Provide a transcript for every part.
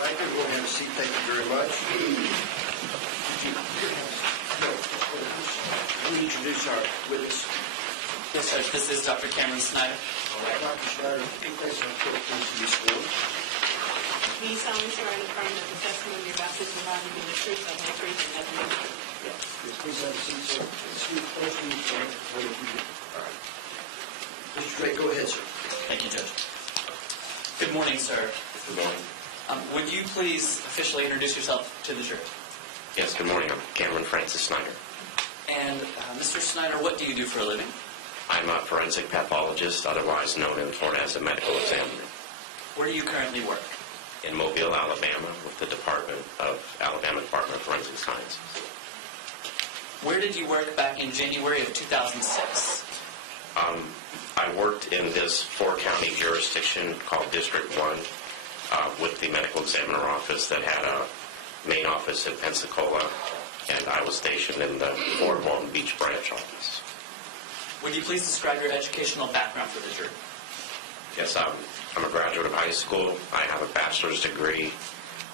right, go ahead and seat. Thank you very much. Let me introduce our witness. Yes, Judge. This is Dr. Cameron Snider. All right, Dr. Snider, if you place on court, please be sworn. Do you solemnly swear and affirm that the testimony you're about to provide will be the truth, the whole truth, and nothing but the truth? Yes, please have a seat, sir. Excuse me, all right. Mr. Drake, go ahead, sir. Thank you, Judge. Good morning, sir. Good morning. Would you please officially introduce yourself to the jury? Yes, good morning. I'm Cameron Francis Snider. And Mr. Snider, what do you do for a living? I'm a forensic pathologist, otherwise known in Florida as a medical examiner. Where do you currently work? In Mobile, Alabama, with the Alabama Department of Forensic Sciences. Where did you work back in January of 2006? I worked in this four-county jurisdiction called District 1 with the medical examiner office that had a main office in Pensacola, and I was stationed in the Fort Walton Beach branch office. Would you please describe your educational background for the jury? Yes, I'm a graduate of high school. I have a bachelor's degree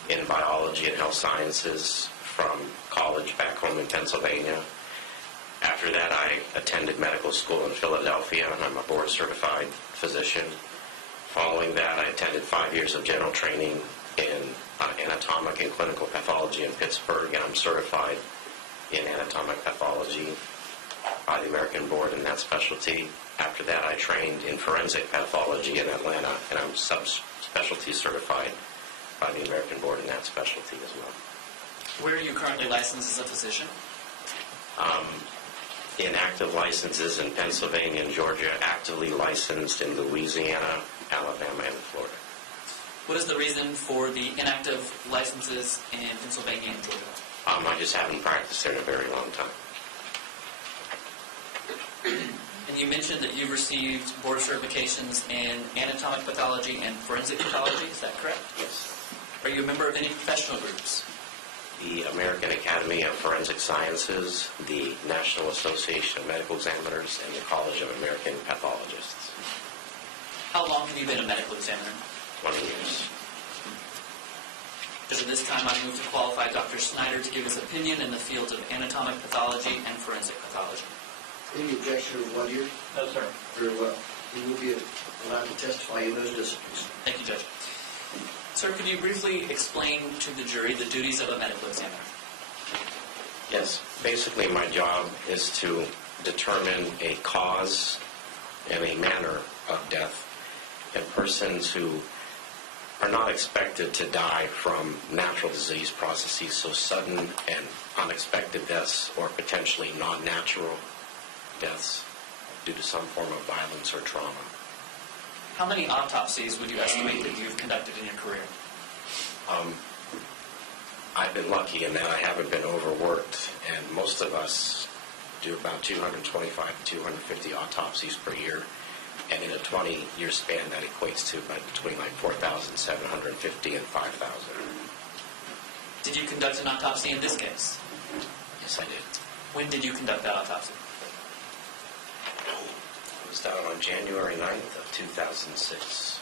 in biology and health sciences from college back home in Pennsylvania. After that, I attended medical school in Philadelphia, and I'm a board-certified physician. Following that, I attended 5 years of general training in anatomic and clinical pathology in Pittsburgh, and I'm certified in anatomic pathology by the American Board in that specialty. After that, I trained in forensic pathology in Atlanta, and I'm subspecialty certified by the American Board in that specialty as well. Where are you currently licensed as a physician? In active licenses in Pennsylvania and Georgia, actively licensed in Louisiana, Alabama, and Florida. What is the reason for the inactive licenses in Pennsylvania and Georgia? I just haven't practiced there in a very long time. And you mentioned that you received board certifications in anatomic pathology and forensic pathology, is that correct? Yes. Are you a member of any professional groups? The American Academy of Forensic Sciences, the National Association of Medical Examiners, and the College of American Pathologists. How long have you been a medical examiner? 20 years. At this time, I move to qualify Dr. Snider to give his opinion in the fields of anatomic pathology and forensic pathology. Any objection of 1 year? No, sir. Very well. You will be allowed to testify in those disciplines. Thank you, Judge. Sir, could you briefly explain to the jury the duties of a medical examiner? Yes. Basically, my job is to determine a cause and a manner of death in persons who are not expected to die from natural disease processes, so sudden and unexpected deaths or potentially non-natural deaths due to some form of violence or trauma. How many autopsies would you estimate that you've conducted in your career? I've been lucky in that I haven't been overworked, and most of us do about 225 to 250 autopsies per year, and in a 20-year span that equates to between 4,750 and 5,000. Did you conduct an autopsy in this case? Yes, I did. When did you conduct that autopsy? It was done on January 9th of 2006.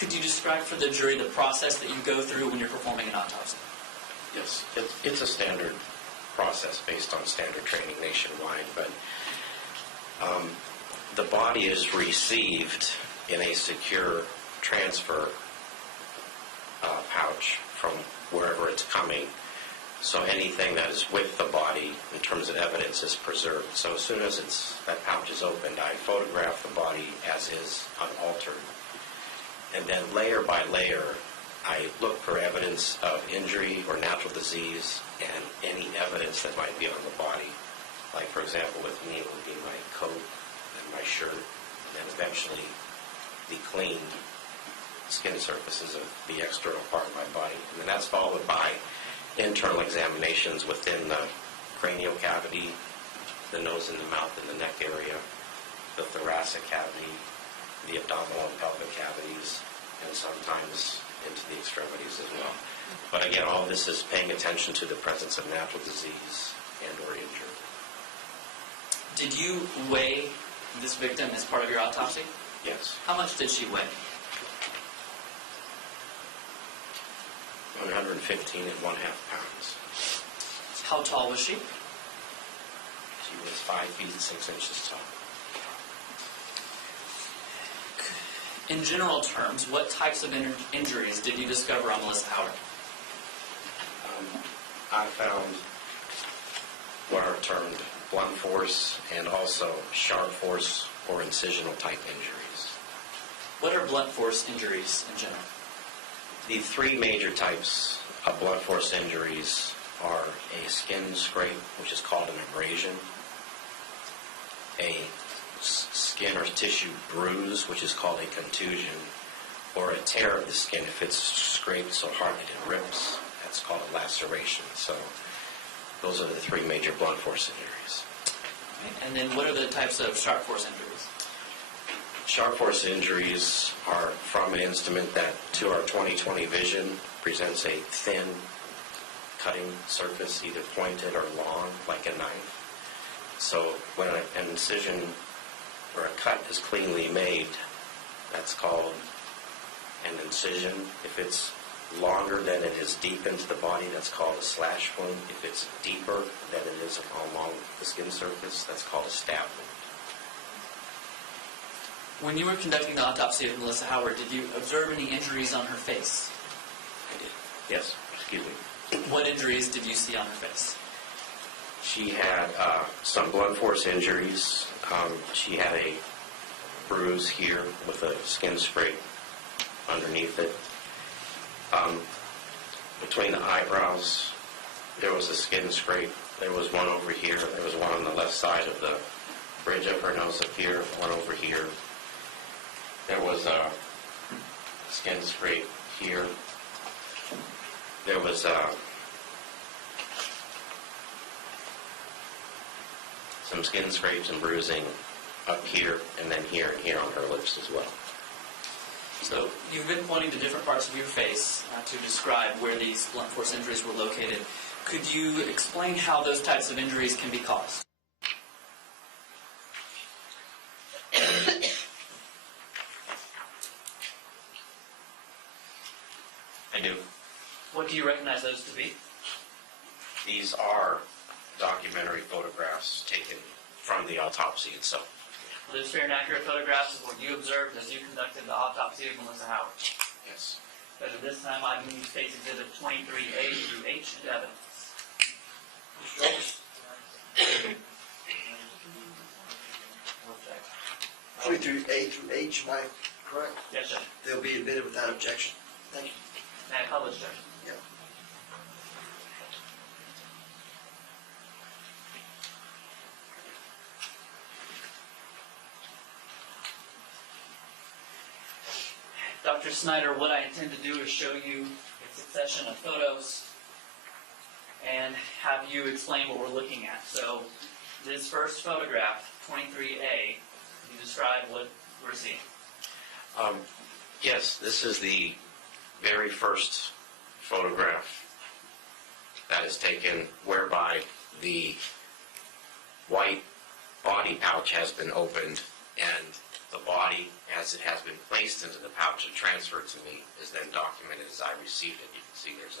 Could you describe for the jury the process that you go through when you're performing an autopsy? Yes, it's a standard process based on standard training nationwide, but the body is received in a secure transfer pouch from wherever it's coming. So anything that is with the body in terms of evidence is preserved. So as soon as that pouch is opened, I photograph the body as is, unaltered. And then layer by layer, I look for evidence of injury or natural disease and any evidence that might be on the body. Like, for example, with me, it would be my coat and my shirt, and then eventually the clean skin surfaces of the external part of my body. And then that's followed by internal examinations within the cranial cavity, the nose and the mouth and the neck area, the thoracic cavity, the abdominal and pelvic cavities, and sometimes into the extremities as well. But again, all this is paying attention to the presence of natural disease and or injury. Did you weigh this victim as part of your autopsy? Yes. How much did she weigh? 115 and 1/2 pounds. How tall was she? She was 5 feet and 6 inches tall. In general terms, what types of injuries did you discover on Melissa Howard? I found what are termed blunt force and also sharp force or incisional type injuries. What are blunt force injuries in general? The three major types of blunt force injuries are a skin scrape, which is called an abrasion, a skin or tissue bruise, which is called a contusion, or a tear of the skin. If it's scraped so hard that it rips, that's called a laceration. So those are the three major blunt force injuries. And then what are the types of sharp force injuries? Sharp force injuries are from an instrument that, to our 20/20 vision, presents a thin cutting surface, either pointed or long, like a knife. So when an incision or a cut is cleanly made, that's called an incision. If it's longer than it is deep into the body, that's called a slash wound. If it's deeper than it is along the skin surface, that's called a stab wound. When you were conducting the autopsy of Melissa Howard, did you observe any injuries on her face? I did. Yes, excuse me. What injuries did you see on her face? She had some blunt force injuries. She had a bruise here with a skin scrape underneath it. Between the eyebrows, there was a skin scrape. There was one over here. There was one on the left side of the bridge of her nose up here, one over here. There was a skin scrape here. There was some skin scrapes and bruising up here, and then here and here on her lips as well. So you've been pointing to different parts of your face to describe where these blunt force injuries were located. Could you explain how those types of injuries can be caused? I do. What do you recognize those to be? These are documentary photographs taken from the autopsy itself. Are those fair and accurate photographs of what you observed as you conducted the autopsy of Melissa Howard? Yes. But at this time, I move State's Exhibit 23A through H into evidence. 23A through H, am I correct? Yes, Judge. They'll be admitted without objection. Thank you. May I publish, Judge? Yeah. Dr. Snider, what I intend to do is show you a succession of photos and have you explain what we're looking at. So this first photograph, 23A, can you describe what we're seeing? Yes, this is the very first photograph that is taken whereby the white body pouch has been opened and the body, as it has been placed into the pouch and transferred to me, is then documented as I received it. You can see there's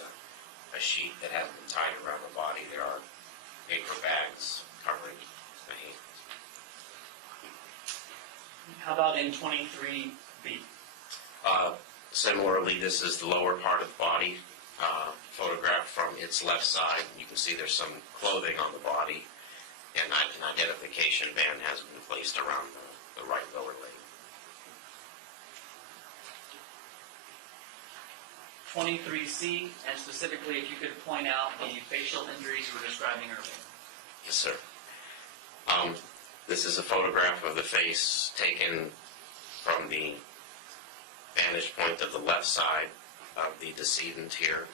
a sheet that has been tied around the body. There are paper bags covering the hands. How about in 23B? Similarly, this is the lower part of the body, photographed from its left side. You can see there's some clothing on the body, and an identification band has been placed around the right lower leg. 23C, and specifically if you could point out the facial injuries you were describing earlier. Yes, sir. This is a photograph of the face taken from the vantage point of the left side of the decedent here.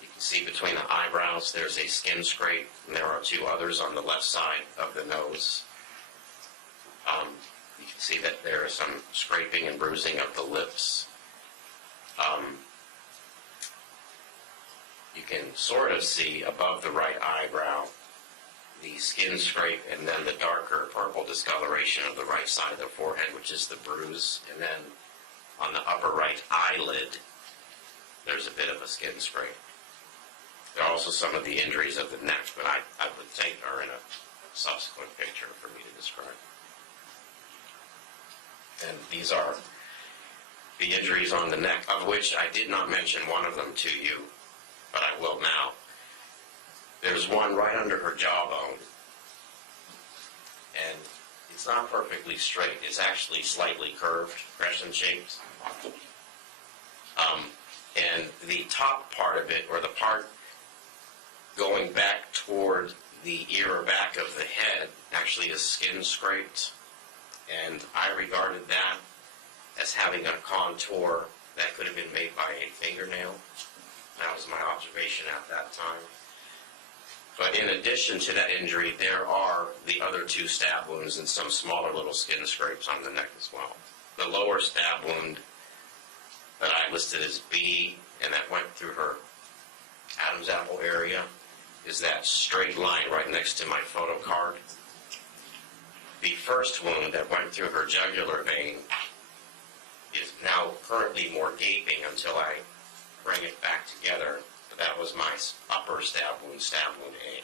You can see between the eyebrows there's a skin scrape, and there are two others on the left side of the nose. You can see that there is some scraping and bruising of the lips. You can sort of see above the right eyebrow the skin scrape and then the darker purple discoloration of the right side of the forehead, which is the bruise. And then on the upper right eyelid, there's a bit of a skin scrape. There are also some of the injuries of the neck, but I would think are in a subsequent picture for me to describe. And these are the injuries on the neck, of which I did not mention one of them to you, but I will now. There's one right under her jawbone, and it's not perfectly straight. It's actually slightly curved, crescent-shaped. And the top part of it, or the part going back toward the ear or back of the head, actually is skin scraped. And I regarded that as having a contour that could have been made by a fingernail. That was my observation at that time. But in addition to that injury, there are the other two stab wounds and some smaller little skin scrapes on the neck as well. The lower stab wound that I listed as B, and that went through her Adam's apple area, is that straight line right next to my photo card. The first wound that went through her jugular vein is now currently more gaping until I bring it back together. But that was my upper stab wound A.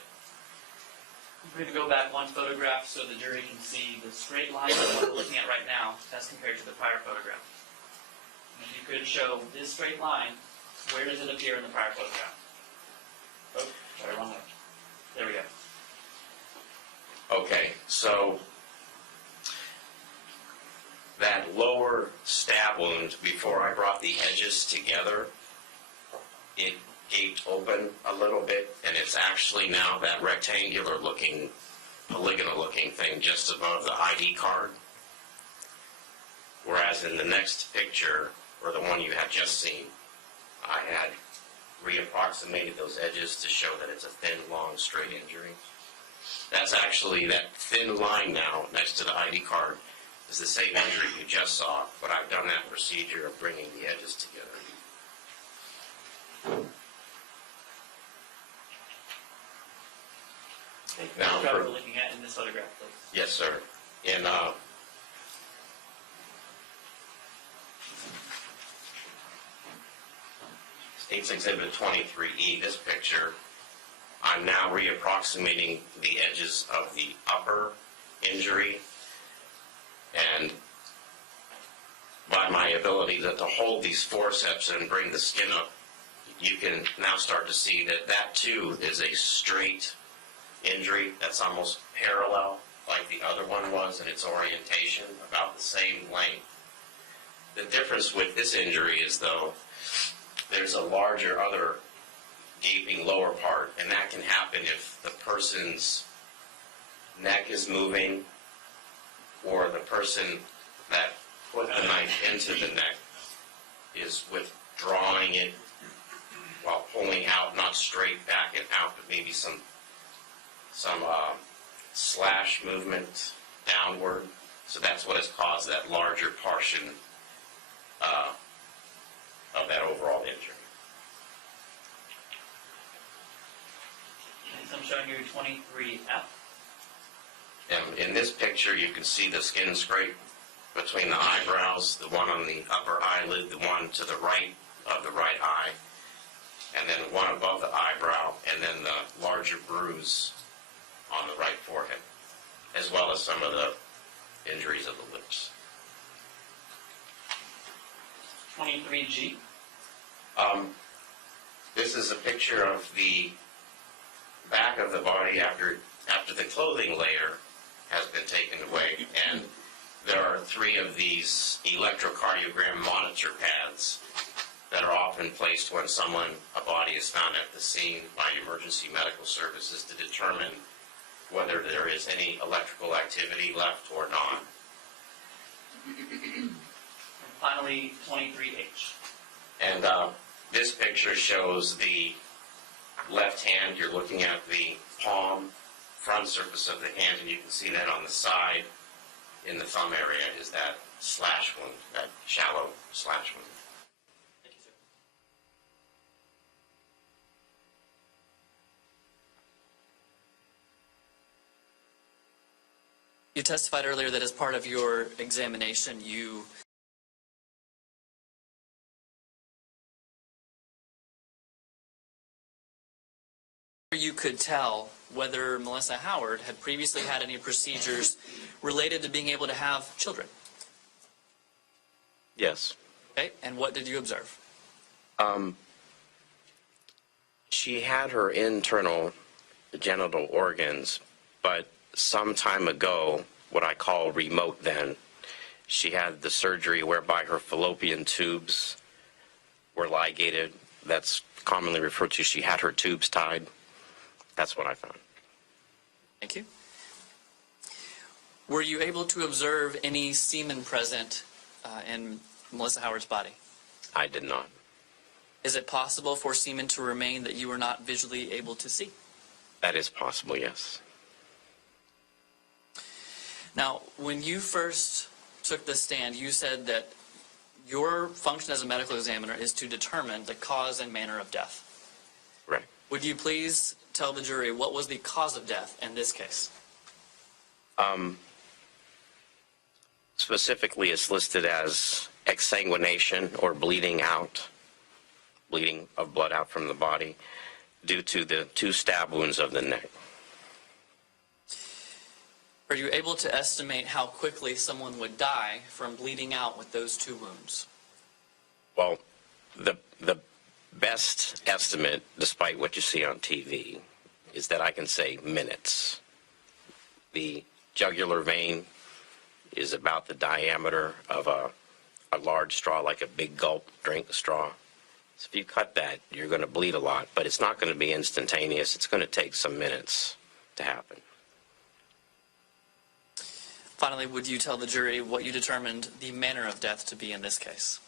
I'm going to go back one photograph so the jury can see the straight line of what we're looking at right now as compared to the prior photograph. And if you could show this straight line, where does it appear in the prior photograph? Oh, sorry, wrong way. There we go. Okay, so that lower stab wound, before I brought the edges together, it gaped open a little bit, and it's actually now that rectangular looking, polygonal looking thing just above the ID card. Whereas in the next picture, or the one you had just seen, I had reapproximated those edges to show that it's a thin, long, straight injury. That's actually, that thin line now next to the ID card is the same injury you just saw, but I've done that procedure of bringing the edges together. Now, What we're looking at in this photograph, please. yes, sir. In State's Exhibit 23E, this picture, I'm now reapproximating the edges of the upper injury, and by my ability to hold these forceps and bring the skin up, you can now start to see that that too is a straight injury that's almost parallel like the other one was in its orientation, about the same length. The difference with this injury is, though, there's a larger other gaping lower part, and that can happen if the person's neck is moving or the person that put the knife into the neck is withdrawing it while pulling out, not straight back and out, but maybe some slash movement downward. So that's what has caused that larger portion of that overall injury. Next, I'm showing you 23F. And in this picture, you can see the skin scrape between the eyebrows, the one on the upper eyelid, the one to the right of the right eye, and then one above the eyebrow, and then the larger bruise on the right forehead, as well as some of the injuries of the lips. 23G. This is a picture of the back of the body after the clothing layer has been taken away, and there are 3 of these electrocardiogram monitor pads that are often placed when a body is found at the scene by emergency medical services to determine whether there is any electrical activity left or not. And finally, 23H. And this picture shows the left hand. You're looking at the palm, front surface of the hand, and you can see that on the side in the thumb area is that slash wound, that shallow slash wound. Thank you, sir. You testified earlier that as part of your examination, you you could tell whether Melissa Howard had previously had any procedures related to being able to have children. Yes. Okay, and what did you observe? She had her internal genital organs, but some time ago, what I call remote then, she had the surgery whereby her fallopian tubes were ligated. That's commonly referred to. She had her tubes tied. That's what I found. Thank you. Were you able to observe any semen present in Melissa Howard's body? I did not. Is it possible for semen to remain that you were not visually able to see? That is possible, yes. Now, when you first took the stand, you said that your function as a medical examiner is to determine the cause and manner of death. Right. Would you please tell the jury what was the cause of death in this case? Specifically, it's listed as exsanguination or bleeding of blood out from the body due to the 2 stab wounds of the neck. Are you able to estimate how quickly someone would die from bleeding out with those 2 wounds? Well, the best estimate, despite what you see on TV, is that I can say minutes. The jugular vein is about the diameter of a large straw, like a big gulp drink straw. So if you cut that, you're going to bleed a lot, but it's not going to be instantaneous. It's going to take some minutes to happen. Finally, would you tell the jury what you determined the manner of death to be in this case?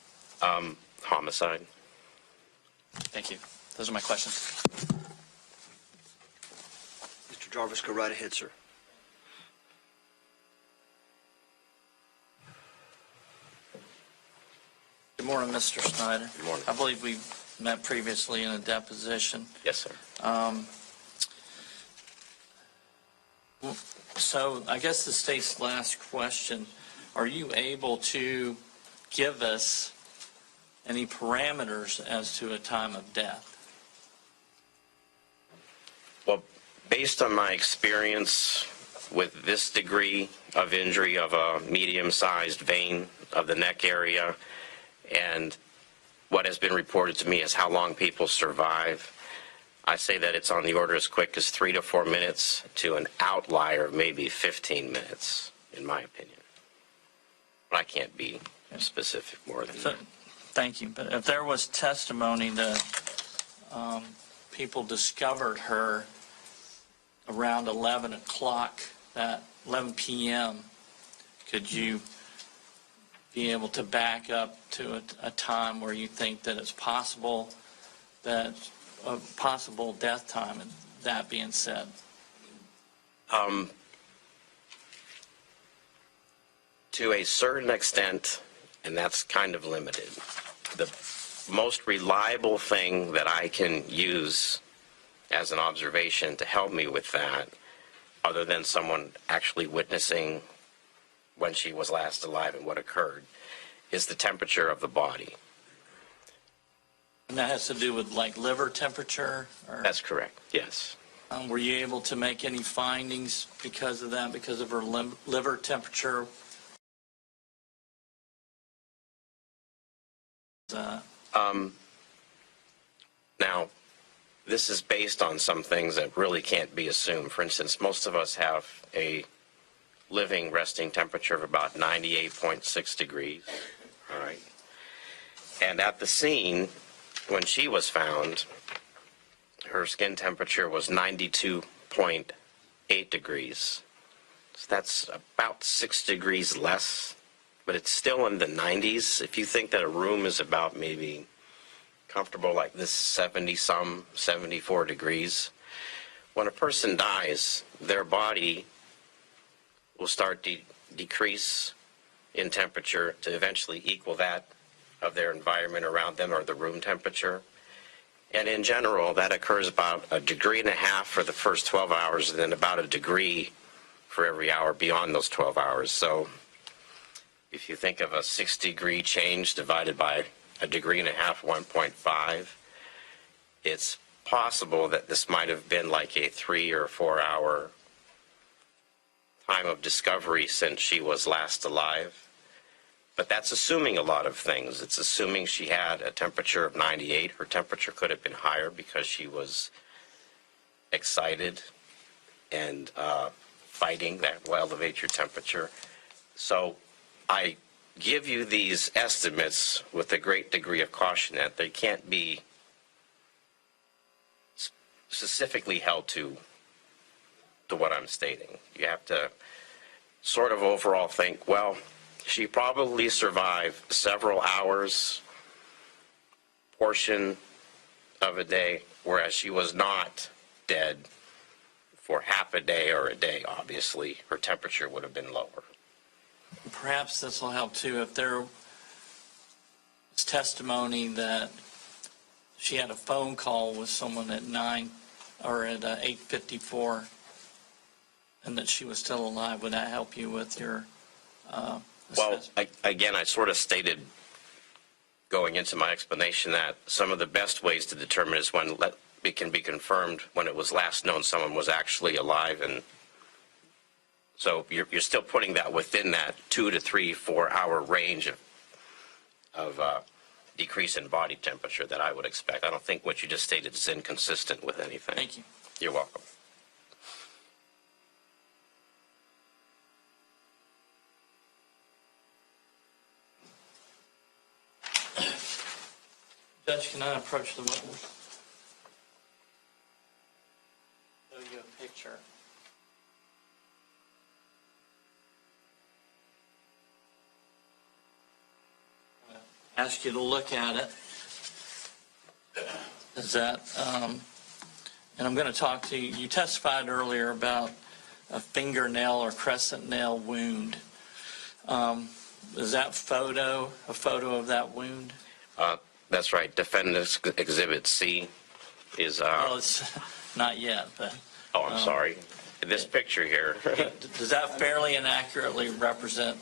Homicide. Thank you. Those are my questions. Mr. Jarvis, go right ahead, sir. Good morning, Mr. Snider. Good morning. I believe we met previously in a deposition. Yes, sir. So I guess the state's last question, are you able to give us any parameters as to a time of death? Well, based on my experience with this degree of injury of a medium-sized vein of the neck area, and what has been reported to me as how long people survive, I say that it's on the order as quick as 3 to 4 minutes to an outlier, maybe 15 minutes, in my opinion. But I can't be specific more than that. Thank you. But if there was testimony that people discovered her around 11 o'clock, that 11 p.m., could you be able to back up to a time where you think that it's possible that a possible death time, and that being said? To a certain extent, and that's kind of limited. The most reliable thing that I can use as an observation to help me with that, other than someone actually witnessing when she was last alive and what occurred, is the temperature of the body. And that has to do with like liver temperature? Or, That's correct, yes. were you able to make any findings because of that, because of her liver temperature? Now, this is based on some things that really can't be assumed. For instance, most of us have a living resting temperature of about 98.6 degrees, all right? And at the scene, when she was found, her skin temperature was 92.8 degrees. So that's about 6 degrees less, but it's still in the 90s. If you think that a room is about maybe comfortable like this 70-some, 74 degrees, when a person dies, their body will start to decrease in temperature to eventually equal that of their environment around them, or the room temperature. And in general, that occurs about 1.5 degrees for the first 12 hours, and then about 1 degree for every hour beyond those 12 hours. So if you think of a 6-degree change divided by 1.5 degrees, 1.5, it's possible that this might have been like a 3 or 4 hour time of discovery since she was last alive. But that's assuming a lot of things. It's assuming she had a temperature of 98. Her temperature could have been higher because she was excited and fighting. That will elevate your temperature. So I give you these estimates with a great degree of caution that they can't be specifically held to what I'm stating. You have to sort of overall think, well, she probably survived several hours, portion of a day, whereas she was not dead for half a day or a day, obviously. Her temperature would have been lower. Perhaps this will help too. If there is testimony that she had a phone call with someone at 9 or at 8:54 and that she was still alive, would that help you with your Well, again, I sort of stated going into my explanation that some of the best ways to determine is when it can be confirmed when it was last known someone was actually alive. And so you're still putting that within that 2 to 3, 4 hour range of decrease in body temperature that I would expect. I don't think what you just stated is inconsistent with anything. Thank you. You're welcome. Judge, can I approach the witness? Show you a picture. Ask you to look at it. Is that, and I'm going to talk to you. You testified earlier about a fingernail or crescent nail wound. Is that a photo of that wound? That's right. Defendant's Exhibit C is... Well, it's not yet, but... Oh, I'm sorry. This picture here... Does that fairly and accurately represent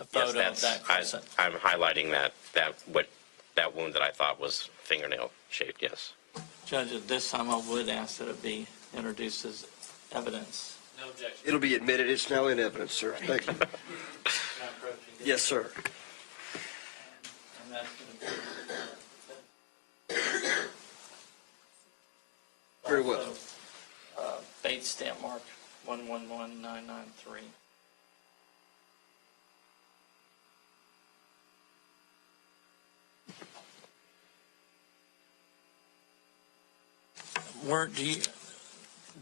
a photo of that crescent? I'm highlighting that wound that I thought was fingernail shaped, yes. Judge, at this time I would ask that it be introduced as evidence. No objection. It'll be admitted. It's now in evidence, sir. Thank you. Can I approach you? Yes, sir. And that's going to be... Very well. Bates stamp mark 111993.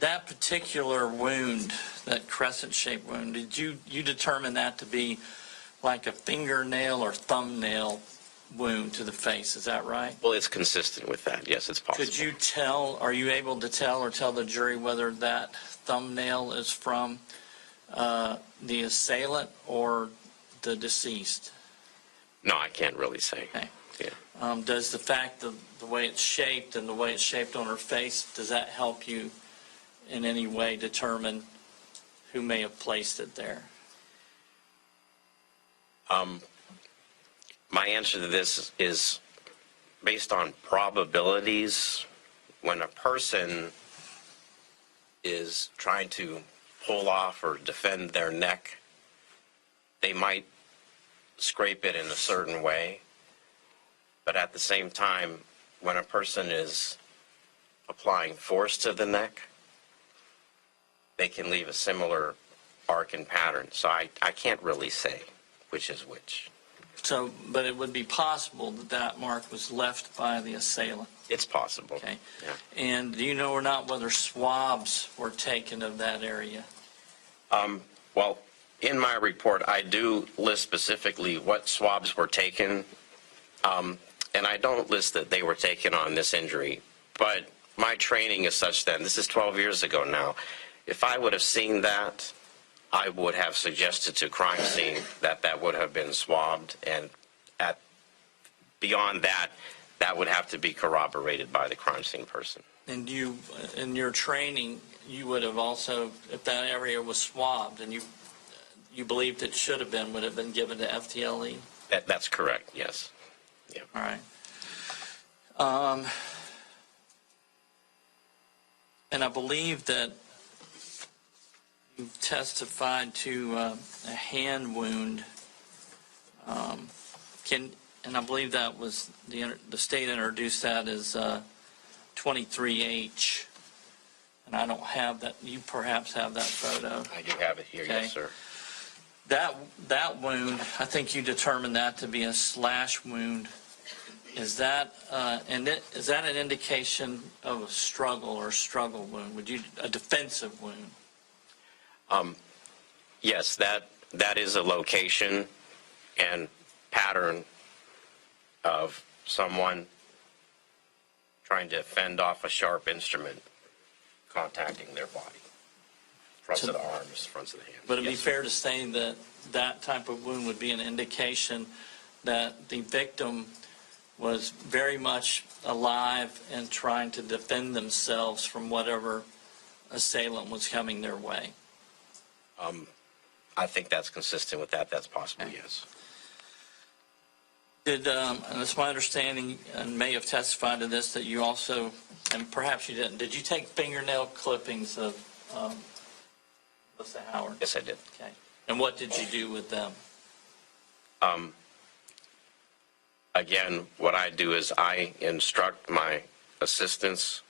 That particular wound, that crescent-shaped wound, did you determine that to be like a fingernail or thumbnail wound to the face? Is that right? Well, it's consistent with that. Yes, it's possible. Could you tell, are you able to tell or tell the jury whether that thumbnail is from the assailant or the deceased? No, I can't really say. Okay. Yeah. Does the fact of the way it's shaped and the way it's shaped on her face, does that help you in any way determine who may have placed it there? My answer to this is based on probabilities. When a person is trying to pull off or defend their neck, they might scrape it in a certain way. But at the same time, when a person is applying force to the neck, they can leave a similar arc and pattern. So I can't really say which is which. So, but it would be possible that that mark was left by the assailant. It's possible. Okay. Yeah. And do you know or not whether swabs were taken of that area? Well, in my report, I do list specifically what swabs were taken, and I don't list that they were taken on this injury. But my training is such that, and this is 12 years ago now, if I would have seen that, I would have suggested to crime scene that that would have been swabbed, and beyond that, that would have to be corroborated by the crime scene person. And you, in your training, you would have also, if that area was swabbed and you believed it should have been, would have been given to FTLE? That's correct, yes. Yeah. All right. And I believe that you testified to a hand wound. And I believe that was the state introduced that as 23H. And I don't have that. You perhaps have that photo. I do have it here, Okay. yes, sir. That wound, I think you determined that to be a slash wound. Is that is that an indication of a struggle or struggle wound? A defensive wound? Yes, that is a location and pattern of someone trying to fend off a sharp instrument contacting their body. Fronts of the arms, fronts of the hands. Would it be Yes, fair to say that that type of wound would be an indication that the victim was very much alive and trying to defend themselves from whatever assailant was coming their way? I think that's consistent with that. That's possible, yes. And it's my understanding, and may have testified to this, that you also, and perhaps you did you take fingernail clippings of Mr. Howard? Yes, I did. Okay. And what did you do with them? Again, what I do is I instruct my assistants,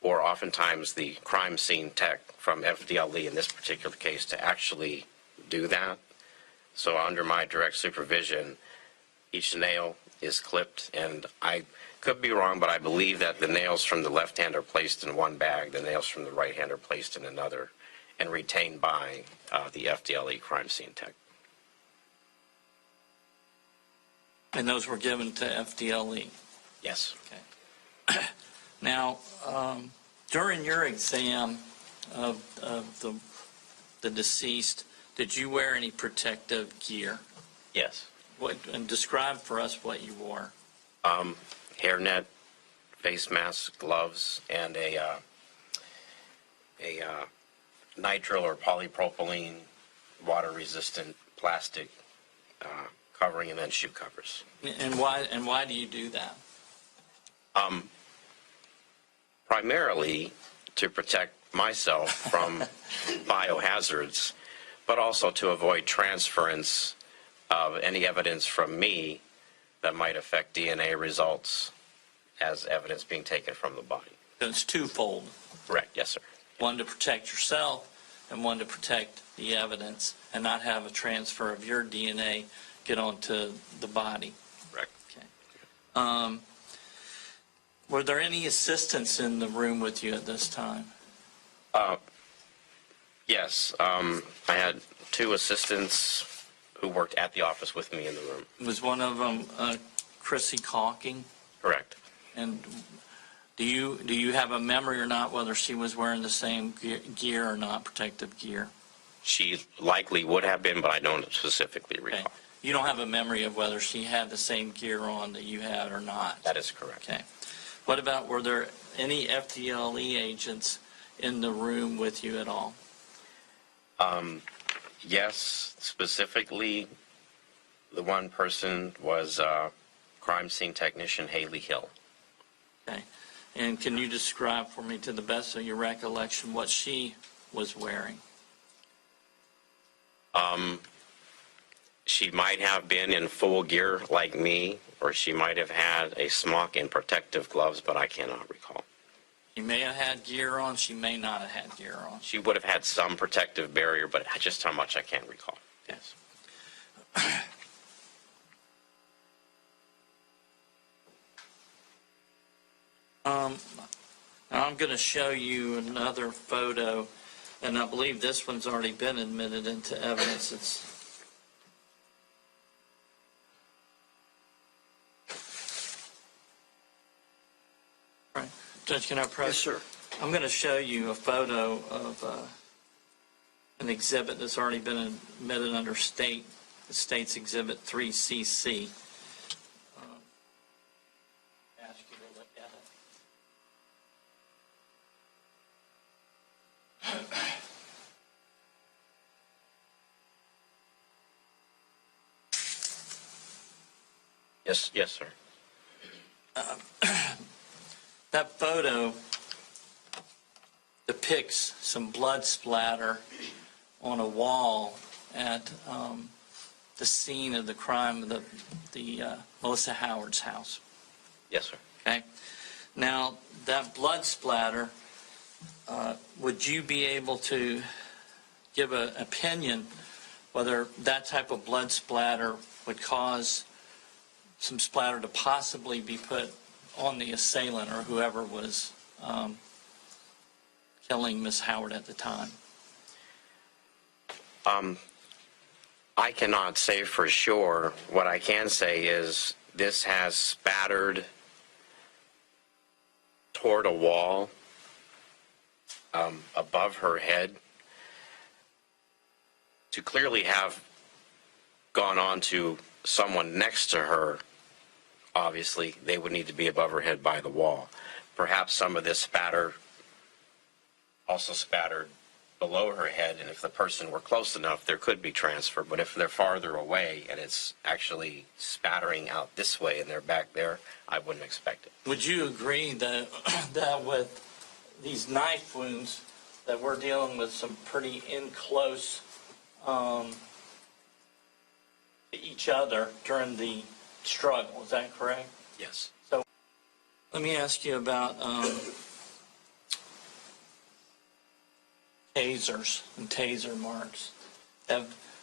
or oftentimes the crime scene tech from FDLE in this particular case, to actually do that. So under my direct supervision, each nail is clipped, and I could be wrong, but I believe that the nails from the left hand are placed in one bag, the nails from the right hand are placed in another, and retained by the FDLE crime scene tech. And those were given to FDLE? Yes. Okay. Now, during your exam of the deceased, did you wear any protective gear? Yes. And describe for us what you wore. Hairnet, face mask, gloves, and a nitrile or polypropylene water-resistant plastic covering, and then shoe covers. And why do you do that? Primarily to protect myself from biohazards, but also to avoid transference of any evidence from me that might affect DNA results as evidence being taken from the body. So it's twofold. Correct, yes, sir. One to protect yourself and one to protect the evidence and not have a transfer of your DNA get onto the body. Correct. Okay. Were there any assistants in the room with you at this time? Yes, I had two assistants who worked at the office with me in the room. Was one of them Chrissy Calking? Correct. And do you have a memory or not whether she was wearing the same gear or not, protective gear? She likely would have been, but I don't specifically recall. Okay. You don't have a memory of whether she had the same gear on that you had or not? That is correct. Okay. What about, were there any FDLE agents in the room with you at all? Yes, specifically, the one person was crime scene technician Haley Hill. Okay. And can you describe for me, to the best of your recollection, what she was wearing? She might have been in full gear like me, or she might have had a smock and protective gloves, but I cannot recall. She may have had gear on, she may not have had gear on. She would have had some protective barrier, but just how much I can't recall. Yes. I'm going to show you another photo, and I believe this one's already been admitted into evidence. It's right. Judge, can I press? Yes, sir. I'm going to show you a photo of an exhibit that's already been admitted under the state's Exhibit 3CC. Ask you to look at it. Yes, sir. That photo depicts some blood splatter on a wall at the scene of the crime of the Melissa Howard's house. Yes, sir. Okay. Now, that blood splatter, would you be able to give an opinion whether that type of blood splatter would cause some splatter to possibly be put on the assailant or whoever was killing Miss Howard at the time? I cannot say for sure. What I can say is this has spattered toward a wall above her head. To clearly have gone on to someone next to her, obviously, they would need to be above her head by the wall. Perhaps some of this spatter also spattered below her head, and if the person were close enough, there could be transfer. But if they're farther away and it's actually spattering out this way and they're back there, I wouldn't expect it. Would you agree that that with these knife wounds that we're dealing with some pretty close to each other during the struggle? Is that correct? Yes. So let me ask you about tasers and taser marks.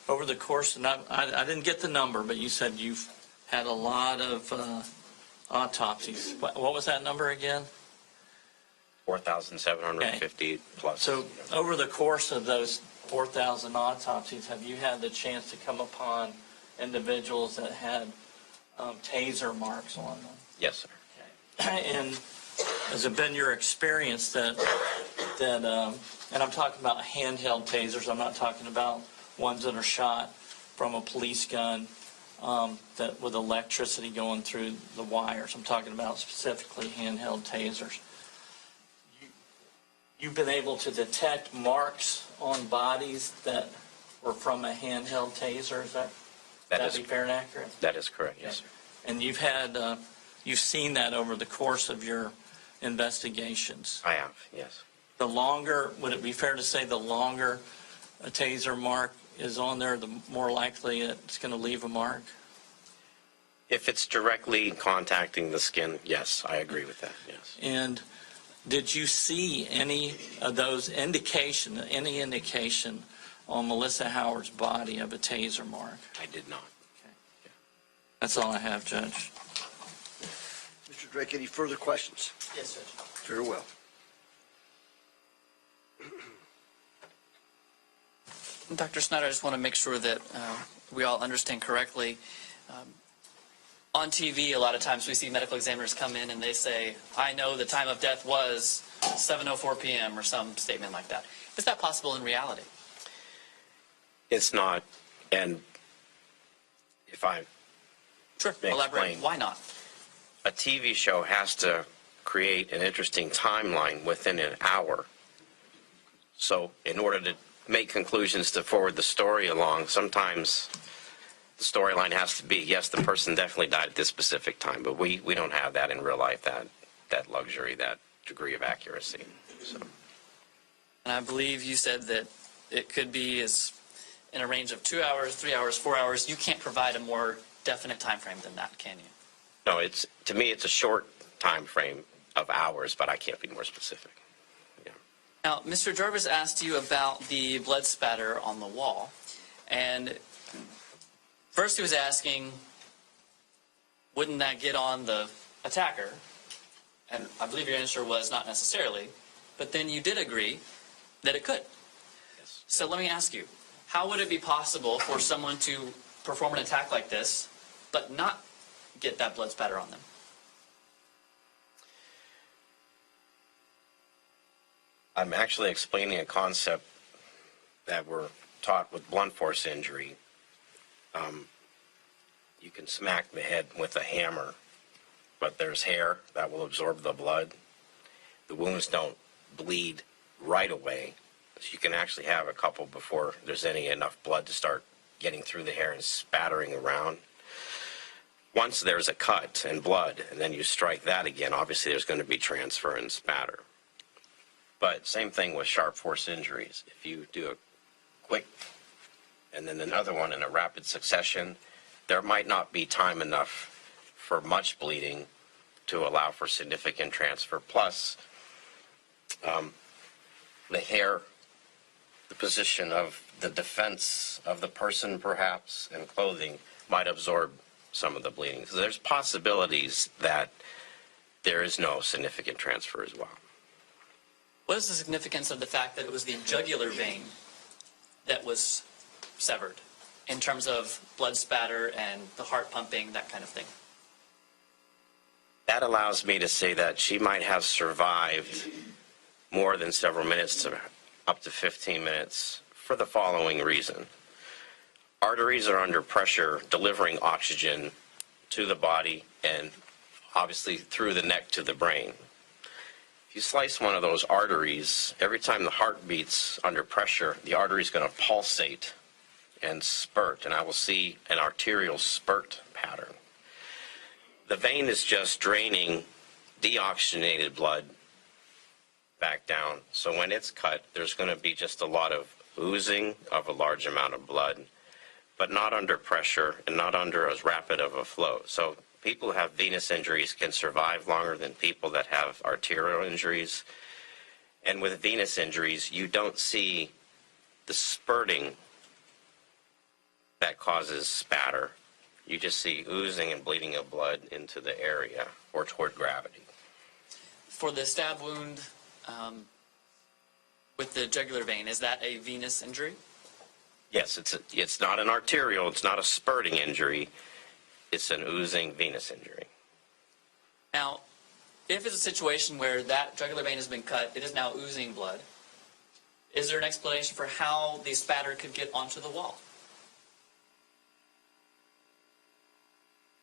Over the course, and I didn't get the number, but you said you've had a lot of autopsies. What was that number again? 4,750 plus. So over the course of those 4,000 autopsies, have you had the chance to come upon individuals that had taser marks on them? Yes, sir. And has it been your experience that and I'm talking about handheld tasers, I'm not talking about ones that are shot from a police gun that with electricity going through the wires. I'm talking about specifically handheld tasers. You've been able to detect marks on bodies that were from a handheld taser, is that be fair and accurate? That is correct, yes, sir. And you've seen that over the course of your investigations. I have, yes. The longer, would it be fair to say the longer a taser mark is on there, the more likely it's going to leave a mark? If it's directly contacting the skin, yes, I agree with that, yes. And did you see any of those any indication on Melissa Howard's body of a taser mark? I did not. Okay. That's all I have, Judge. Mr. Drake, any further questions? Yes, Judge. Very well. Dr. Snider, I just want to make sure that we all understand correctly. On TV, a lot of times we see medical examiners come in and they say, I know the time of death was 7:04 p.m. or some statement like that. Is that possible in reality? It's not, and if I Sure. may Elaborate. explain. Why not? A TV show has to create an interesting timeline within an hour. So in order to make conclusions to forward the story along, sometimes the storyline has to be, yes, the person definitely died at this specific time, but we don't have that in real life, that luxury, that degree of accuracy. So. And I believe you said that it could be as in a range of 2 hours, 3 hours, 4 hours. You can't provide a more definite time frame than that, can you? No, to me it's a short time frame of hours, but I can't be more specific. Yeah. Now, Mr. Jarvis asked you about the blood spatter on the wall, and first he was asking, wouldn't that get on the attacker? And I believe your answer was not necessarily, but then you did agree that it could. Yes. So let me ask you, how would it be possible for someone to perform an attack like this, but not get that blood spatter on them? I'm actually explaining a concept that we're taught with blunt force injury. You can smack the head with a hammer, but there's hair that will absorb the blood. The wounds don't bleed right away, so you can actually have a couple before there's enough blood to start getting through the hair and spattering around. Once there's a cut and blood, and then you strike that again, obviously there's going to be transfer and spatter. But same thing with sharp force injuries. If you do a quick and then another one in a rapid succession, there might not be time enough for much bleeding to allow for significant transfer. Plus, the hair, the position of the defense of the person perhaps, and clothing might absorb some of the bleeding. So there's possibilities that there is no significant transfer as well. What is the significance of the fact that it was the jugular vein that was severed in terms of blood spatter and the heart pumping, that kind of thing? That allows me to say that she might have survived more than several minutes to up to 15 minutes for the following reason. Arteries are under pressure delivering oxygen to the body and obviously through the neck to the brain. If you slice one of those arteries, every time the heart beats under pressure, the artery is going to pulsate and spurt, and I will see an arterial spurt pattern. The vein is just draining deoxygenated blood back down. So when it's cut, there's going to be just a lot of oozing of a large amount of blood, but not under pressure and not under as rapid of a flow. So people who have venous injuries can survive longer than people that have arterial injuries. And with venous injuries, you don't see the spurting that causes spatter. You just see oozing and bleeding of blood into the area or toward gravity. For the stab wound with the jugular vein, is that a venous injury? Yes, it's not an arterial, it's not a spurting injury, it's an oozing venous injury. Now, if it's a situation where that jugular vein has been cut, it is now oozing blood, is there an explanation for how the spatter could get onto the wall?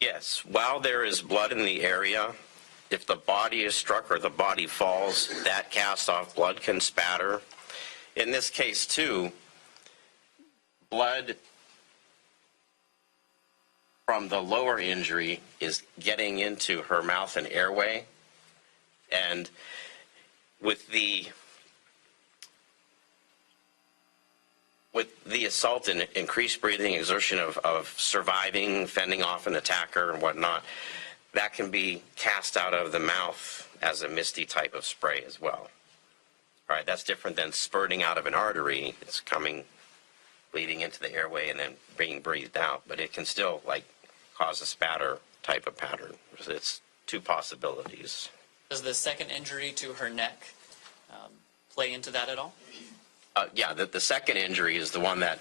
Yes, while there is blood in the area, if the body is struck or the body falls, that cast-off blood can spatter. In this case, too, blood from the lower injury is getting into her mouth and airway, and with the assault and increased breathing, exertion of surviving, fending off an attacker and whatnot, that can be cast out of the mouth as a misty type of spray as well. All right, that's different than spurting out of an artery. It's coming, bleeding into the airway and then being breathed out, but it can still cause a spatter type of pattern. It's two possibilities. Does the second injury to her neck play into that at all? Yeah, the second injury is the one that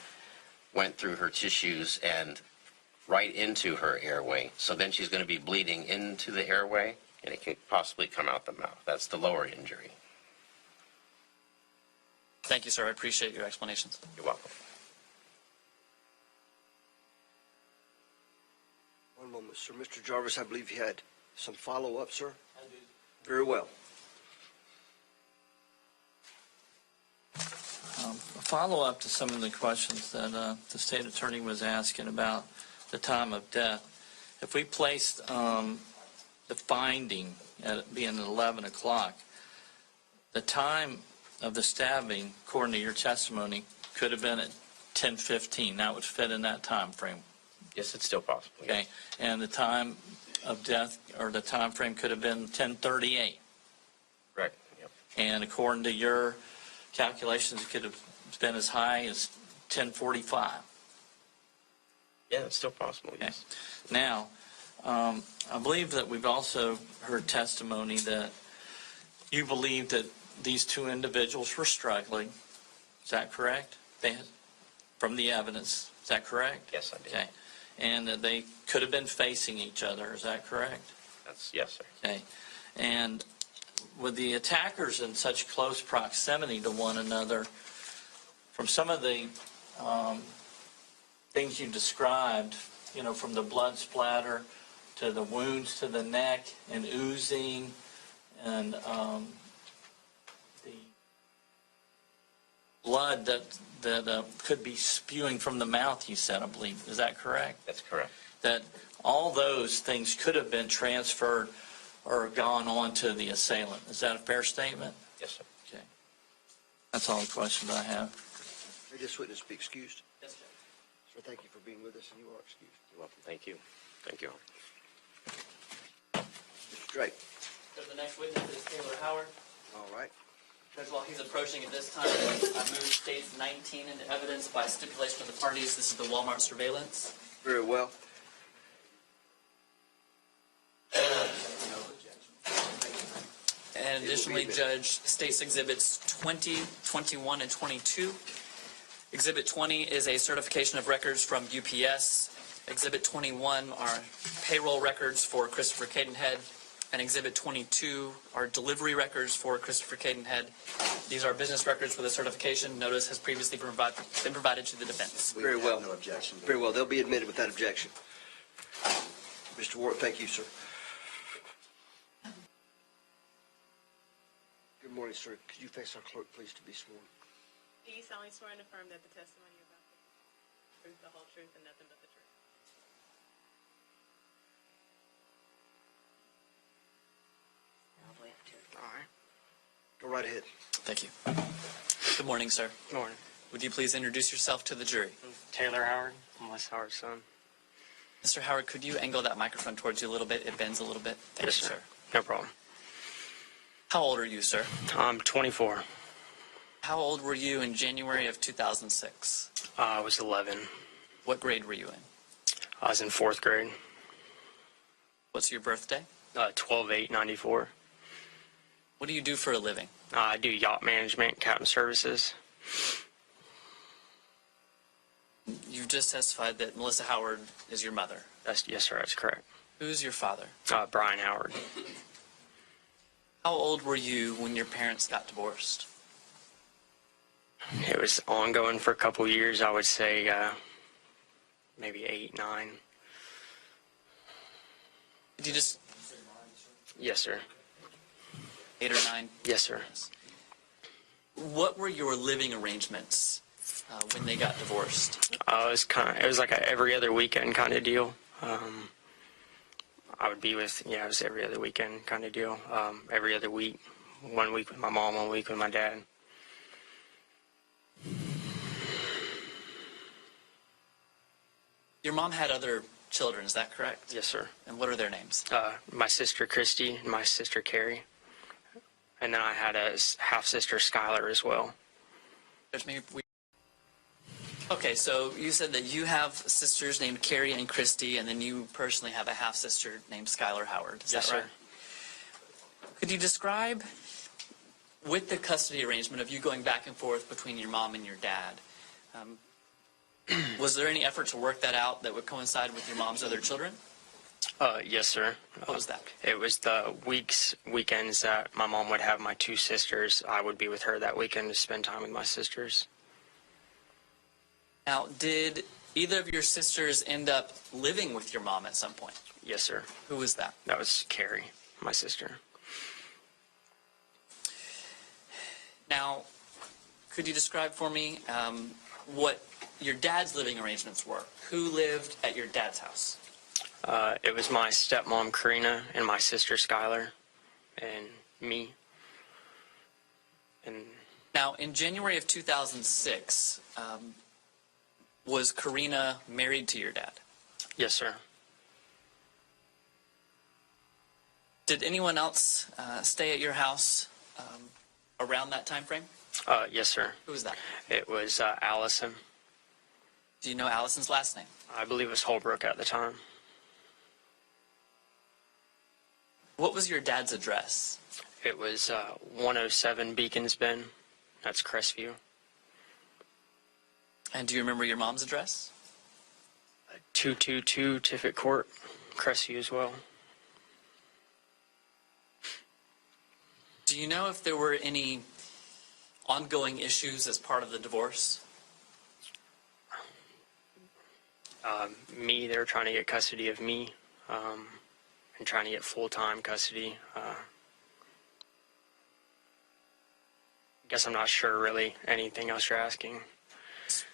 went through her tissues and right into her airway. So then she's going to be bleeding into the airway, and it can possibly come out the mouth. That's the lower injury. Thank you, sir. I appreciate your explanations. You're welcome. One moment, sir. Mr. Jarvis, I believe you had some follow-up, sir? I do. Very well. A follow-up to some of the questions that the state attorney was asking about the time of death. If we placed the finding at being at 11 o'clock, the time of the stabbing, according to your testimony, could have been at 10:15. That would fit in that time frame. Yes, it's still possible. Okay, and the time of death, or the time frame, could have been 10:38. Right. Yep. And according to your calculations, it could have been as high as 10:45. Yeah, it's still possible. Okay. Yes. Now, I believe that we've also heard testimony that you believe that these two individuals were struggling. Is that correct? From the evidence, is that correct? Yes, I do. Okay. And that they could have been facing each other. Is that correct? Yes, sir. Okay. And with the attackers in such close proximity to one another, from some of the things you described, from the blood splatter to the wounds to the neck and oozing and the blood that could be spewing from the mouth, you said, I believe. Is that correct? That's correct. That all those things could have been transferred or gone on to the assailant. Is that a fair statement? Yes, sir. Okay. That's all the questions I have. May this witness be excused. Yes, Judge. Sir, thank you for being with us, and you are excused. You're welcome. Thank you. Thank you. Mr. Drake. So the next witness is Taylor Howard. All right. Judge, while he's approaching at this time, I move states 19 into evidence by stipulation of the parties. This is the Walmart surveillance. Very well. And additionally, Judge, states exhibits 20, 21, and 22. Exhibit 20 is a certification of records from UPS. Exhibit 21 are payroll records for Christopher Cadenhead. And Exhibit 22 are delivery records for Christopher Cadenhead. These are business records with a certification. Notice has previously been provided to the defense. Very well. No objection. Very well. They'll be admitted without objection. Mr. Ward, thank you, sir. Good morning, sir. Could you face our clerk, please, to be sworn? Do you solemnly swear and affirm that the testimony you're about to give is the truth, the whole truth, and nothing but the truth? All the way up to it. All right. Go right ahead. Thank you. Good morning, sir. Good morning. Would you please introduce yourself to the jury? Taylor Howard, Melissa Howard's son. Mr. Howard, could you angle that microphone towards you a little bit? It bends a little bit. Thank Yes, you, sir. No problem. How old are you, sir? I'm 24. How old were you in January of 2006? I was 11. What grade were you in? I was in 4th grade. What's your birthday? 12/8/94. What do you do for a living? I do yacht management, captain services. You've just testified that Melissa Howard is your mother. Yes, sir, that's correct. Who's your father? Brian Howard. How old were you when your parents got divorced? It was ongoing for a couple years. I would say maybe 8, 9. Did you just Yes, sir. 8 or 9? Yes, sir. What were your living arrangements when they got divorced? It was like a every other weekend kind of deal. I would be with, it was every other weekend kind of deal. Every other week, 1 week with my mom, 1 week with my dad. Your mom had other children, is that correct? Yes, sir. And what are their names? My sister Christy and my sister Carrie. And then I had a half-sister Skylar as well. Okay, so you said that you have sisters named Carrie and Christy, and then you personally have a half-sister named Skylar Howard. Is Yes, that right? sir. Could you describe, with the custody arrangement of you going back and forth between your mom and your dad, was there any effort to work that out that would coincide with your mom's other children? Yes, sir. What was that? It was the weekends that my mom would have my 2 sisters. I would be with her that weekend to spend time with my sisters. Now, did either of your sisters end up living with your mom at some point? Yes, sir. Who was that? That was Carrie, my sister. Now, could you describe for me what your dad's living arrangements were? Who lived at your dad's house? It was my stepmom, Karina, and my sister, Skylar, and me. And Now, in January of 2006, was Karina married to your dad? yes, sir. Did anyone else stay at your house around that time frame? Yes, sir. Who was that? It was Allison. Do you know Allison's last name? I believe it was Holbrook at the time. What was your dad's address? It was 107 Beacons Bend. That's Crestview. And do you remember your mom's address? 222 Tiffet Court, Crestview as well. Do you know if there were any ongoing issues as part of the divorce? They were trying to get custody of me and trying to get full-time custody. I guess I'm not sure really anything else you're asking.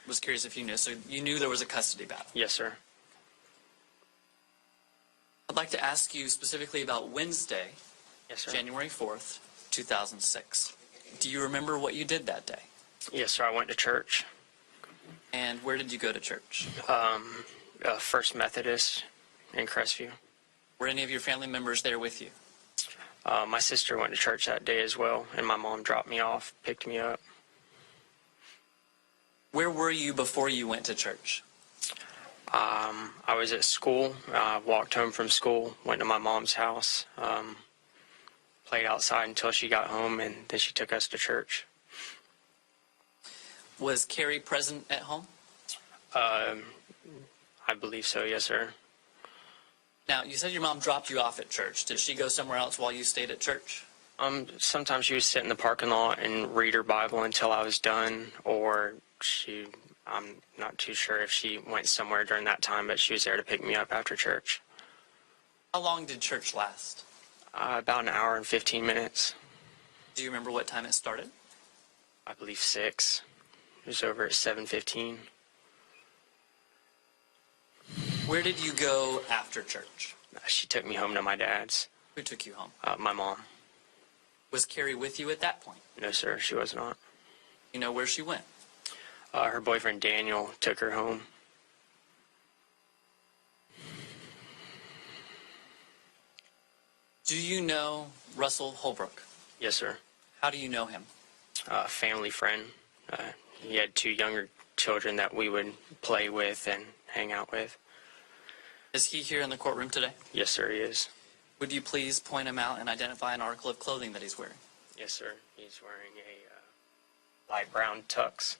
Was curious if you knew. So you knew there was a custody battle. Yes, sir. I'd like to ask you specifically about Wednesday, Yes, sir. January 4th, 2006. Do you remember what you did that day? Yes, sir. I went to church. And where did you go to church? First Methodist in Crestview. Were any of your family members there with you? My sister went to church that day as well, and my mom dropped me off, picked me up. Where were you before you went to church? I was at school, walked home from school, went to my mom's house, played outside until she got home, and then she took us to church. Was Carrie present at home? I believe so, yes, sir. Now, you said your mom dropped you off at church. Did she go somewhere else while you stayed at church? Sometimes she would sit in the parking lot and read her Bible until I was done, or I'm not too sure if she went somewhere during that time, but she was there to pick me up after church. How long did church last? About an hour and 15 minutes. Do you remember what time it started? I believe 6. It was over at 7:15. Where did you go after church? She took me home to my dad's. Who took you home? My mom. Was Carrie with you at that point? No, sir, she was not. You know where she went? Her boyfriend Daniel took her home. Do you know Russell Holbrook? Yes, sir. How do you know him? Family friend. He had 2 younger children that we would play with and hang out with. Is he here in the courtroom today? Yes, sir, he is. Would you please point him out and identify an article of clothing that he's wearing? Yes, sir. He's wearing a light brown tux.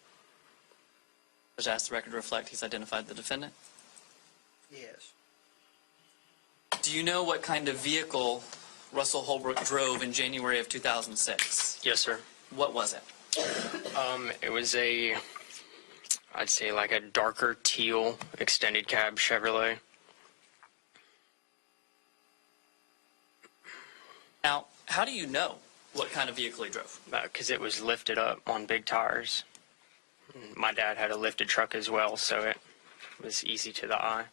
Just ask the record to reflect he's identified the defendant. Yes. Yes. Do you know what kind of vehicle Russell Holbrook drove in January of 2006? Yes, sir. What was it? It was I'd say like a darker teal extended cab Chevrolet. Now, how do you know what kind of vehicle he drove? Because it was lifted up on big tires. My dad had a lifted truck as well, so it was easy to the eye.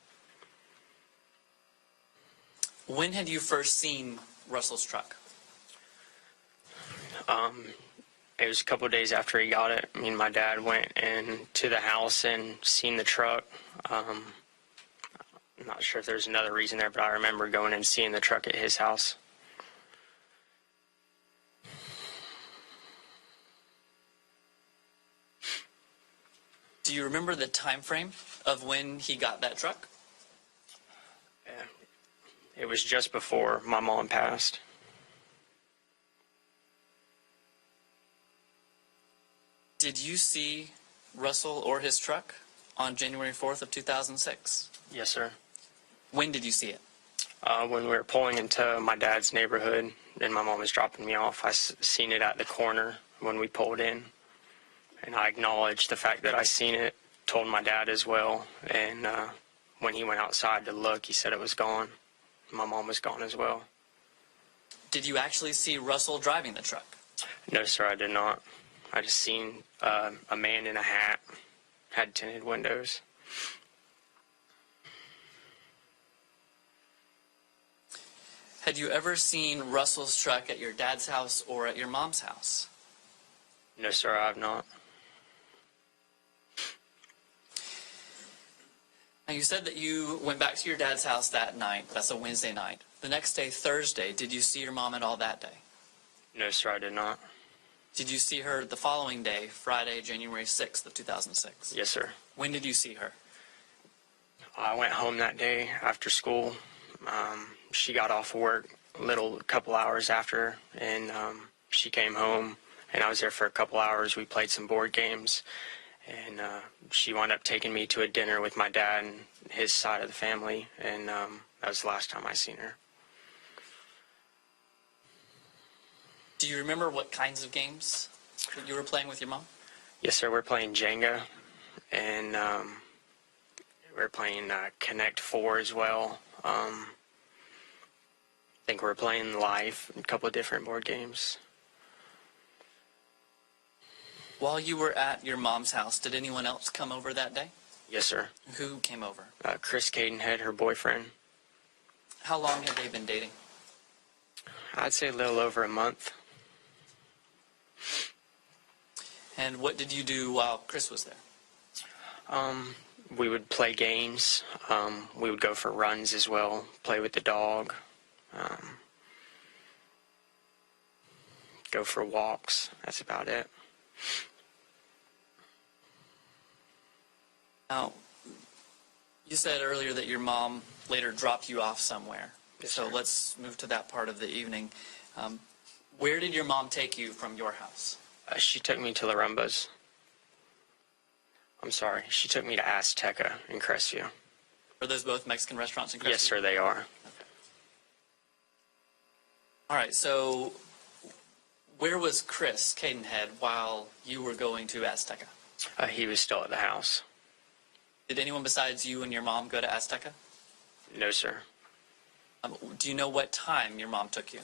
When had you first seen Russell's truck? It was a couple of days after he got it. Me and my dad went into the house and seen the truck. I'm not sure if there's another reason there, but I remember going and seeing the truck at his house. Do you remember the time frame of when he got that truck? It was just before my mom passed. Did you see Russell or his truck on January 4th of 2006? Yes, sir. When did you see it? When we were pulling into my dad's neighborhood and my mom was dropping me off, I seen it at the corner when we pulled in. And I acknowledged the fact that I seen it, told my dad as well. And when he went outside to look, he said it was gone. My mom was gone as well. Did you actually see Russell driving the truck? No, sir, I did not. I just seen a man in a hat, had tinted windows. Had you ever seen Russell's truck at your dad's house or at your mom's house? No, sir, I have not. Now, you said that you went back to your dad's house that night. That's a Wednesday night. The next day, Thursday, did you see your mom at all that day? No, sir, I did not. Did you see her the following day, Friday, January 6th of 2006? Yes, sir. When did you see her? I went home that day after school. She got off work a couple hours after, and she came home, and I was there for a couple hours. We played some board games, and she wound up taking me to a dinner with my dad and his side of the family, and that was the last time I seen her. Do you remember what kinds of games that you were playing with your mom? Yes, sir. We're playing Jenga, and we're playing Connect 4 as well. I think we're playing Life, a couple of different board games. While you were at your mom's house, did anyone else come over that day? Yes, sir. Who came over? Chris Cadenhead, her boyfriend. How long had they been dating? I'd say a little over a month. And what did you do while Chris was there? We would play games. We would go for runs as well, play with the dog, go for walks. That's about it. Now, you said earlier that your mom later dropped you off somewhere. Yes, so sir. let's move to that part of the evening. Where did your mom take you from your house? She took me to Larumba's. I'm sorry. She took me to Azteca in Crestview. Are those both Mexican restaurants in Crestview? Yes, sir, they are. All right, so where was Chris Cadenhead while you were going to Azteca? He was still at the house. Did anyone besides you and your mom go to Azteca? No, sir. Do you know what time your mom took you?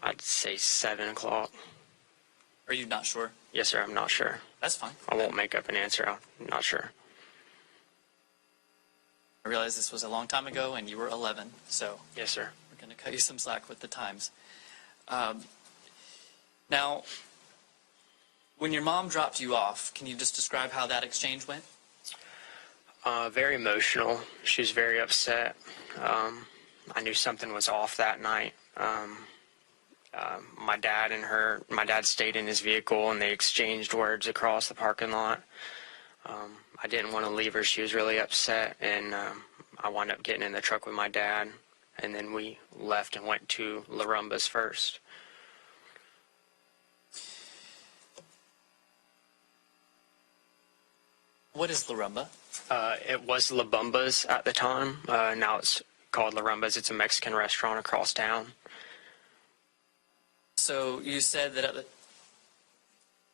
I'd say 7 o'clock. Are you not sure? Yes, sir, I'm not sure. That's fine. I won't make up an answer. I'm not sure. I realize this was a long time ago and you were 11, so Yes, sir. we're going to cut you some slack with the times. Now, when your mom dropped you off, can you just describe how that exchange went? Very emotional. She was very upset. I knew something was off that night. My dad stayed in his vehicle and they exchanged words across the parking lot. I didn't want to leave her. She was really upset, and I wound up getting in the truck with my dad, and then we left and went to Larumba's first. What is Larumba? It was La Bumba's at the time. Now it's called Larumba's. It's a Mexican restaurant across town. So you said that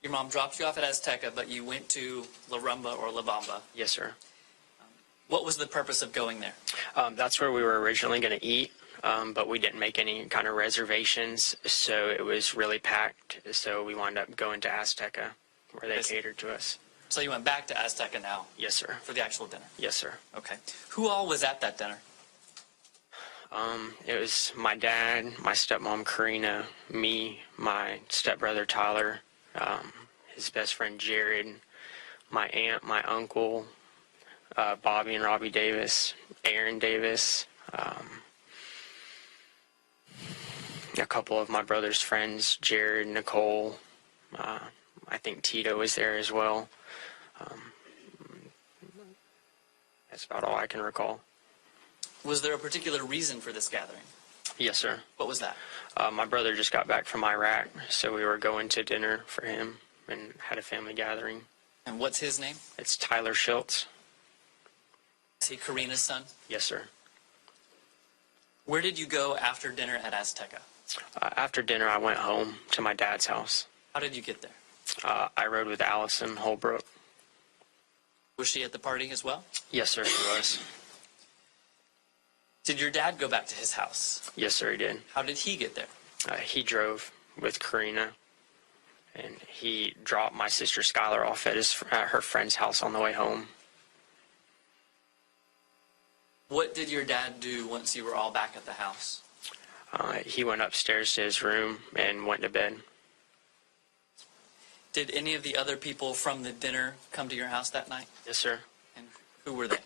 your mom dropped you off at Azteca, but you went to Larumba or La Bamba. Yes, sir. What was the purpose of going there? That's where we were originally going to eat, but we didn't make any kind of reservations, so it was really packed. So we wound up going to Azteca, where they catered to us. So you went back to Azteca now Yes, sir. for the actual dinner? Yes, sir. Okay. Who all was at that dinner? It was my dad, my stepmom Karina, me, my stepbrother Tyler, his best friend Jared, my aunt, my uncle, Bobby and Robbie Davis, Aaron Davis, a couple of my brother's friends, Jared, Nicole, I think Tito was there as well. That's about all I can recall. Was there a particular reason for this gathering? Yes, sir. What was that? My brother just got back from Iraq, so we were going to dinner for him and had a family gathering. And what's his name? It's Tyler Schiltz. Is he Karina's son? Yes, sir. Where did you go after dinner at Azteca? After dinner, I went home to my dad's house. How did you get there? I rode with Allison Holbrook. Was she at the party as well? Yes, sir, she was. Did your dad go back to his house? Yes, sir, he did. How did he get there? He drove with Karina, and he dropped my sister Skylar off at her friend's house on the way home. What did your dad do once you were all back at the house? He went upstairs to his room and went to bed. Did any of the other people from the dinner come to your house that night? Yes, sir. And who were they?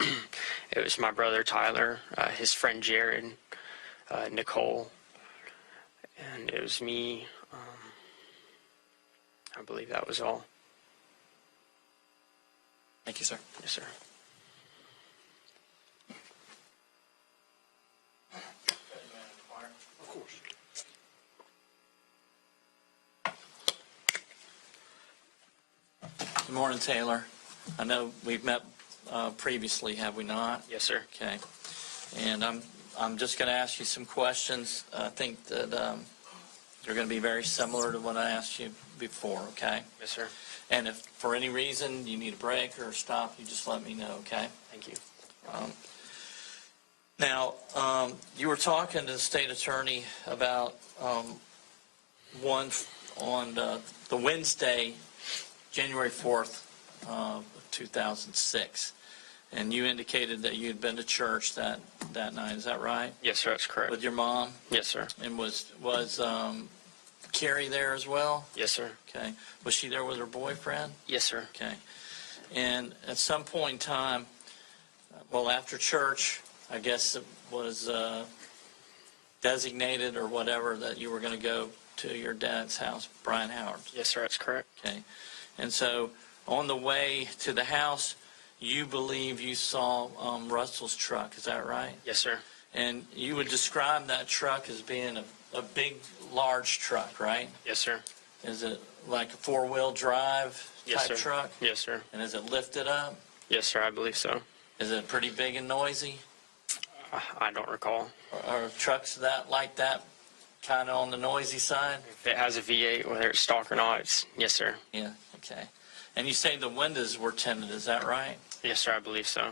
It was my brother Tyler, his friend Jared, Nicole, and it was me. I believe that was all. Thank you, sir. Yes, sir. Of course. Good morning, Taylor. I know we've met previously, have we not? Yes, sir. Okay. And I'm just going to ask you some questions. I think that they're going to be very similar to what I asked you before, okay? Yes, sir. And if for any reason you need a break or a stop, you just let me know, okay? Thank you. Now, you were talking to the state attorney about one on the Wednesday, January 4th of 2006, and you indicated that you had been to church that night. Is that right? Yes, sir. That's correct. With your mom? Yes, sir. And was Carrie there as well? Yes, sir. Okay. Was she there with her boyfriend? Yes, sir. Okay. And at some point in time, well, after church, I guess it was designated or whatever that you were going to go to your dad's house, Brian Howard's. Yes, sir. That's correct. Okay. And so on the way to the house, you believe you saw Russell's truck. Is that right? Yes, sir. And you would describe that truck as being a big, large truck, right? Yes, sir. Is it like a four-wheel drive Yes, type sir. truck? Yes, sir. And is it lifted up? Yes, sir. I believe so. Is it pretty big and noisy? I don't recall. Are trucks like that kind of on the noisy side? If it has a V8, whether it's stock or not, it's yes, sir. Yeah, okay. And you say the windows were tinted, is that right? Yes, sir. I believe so.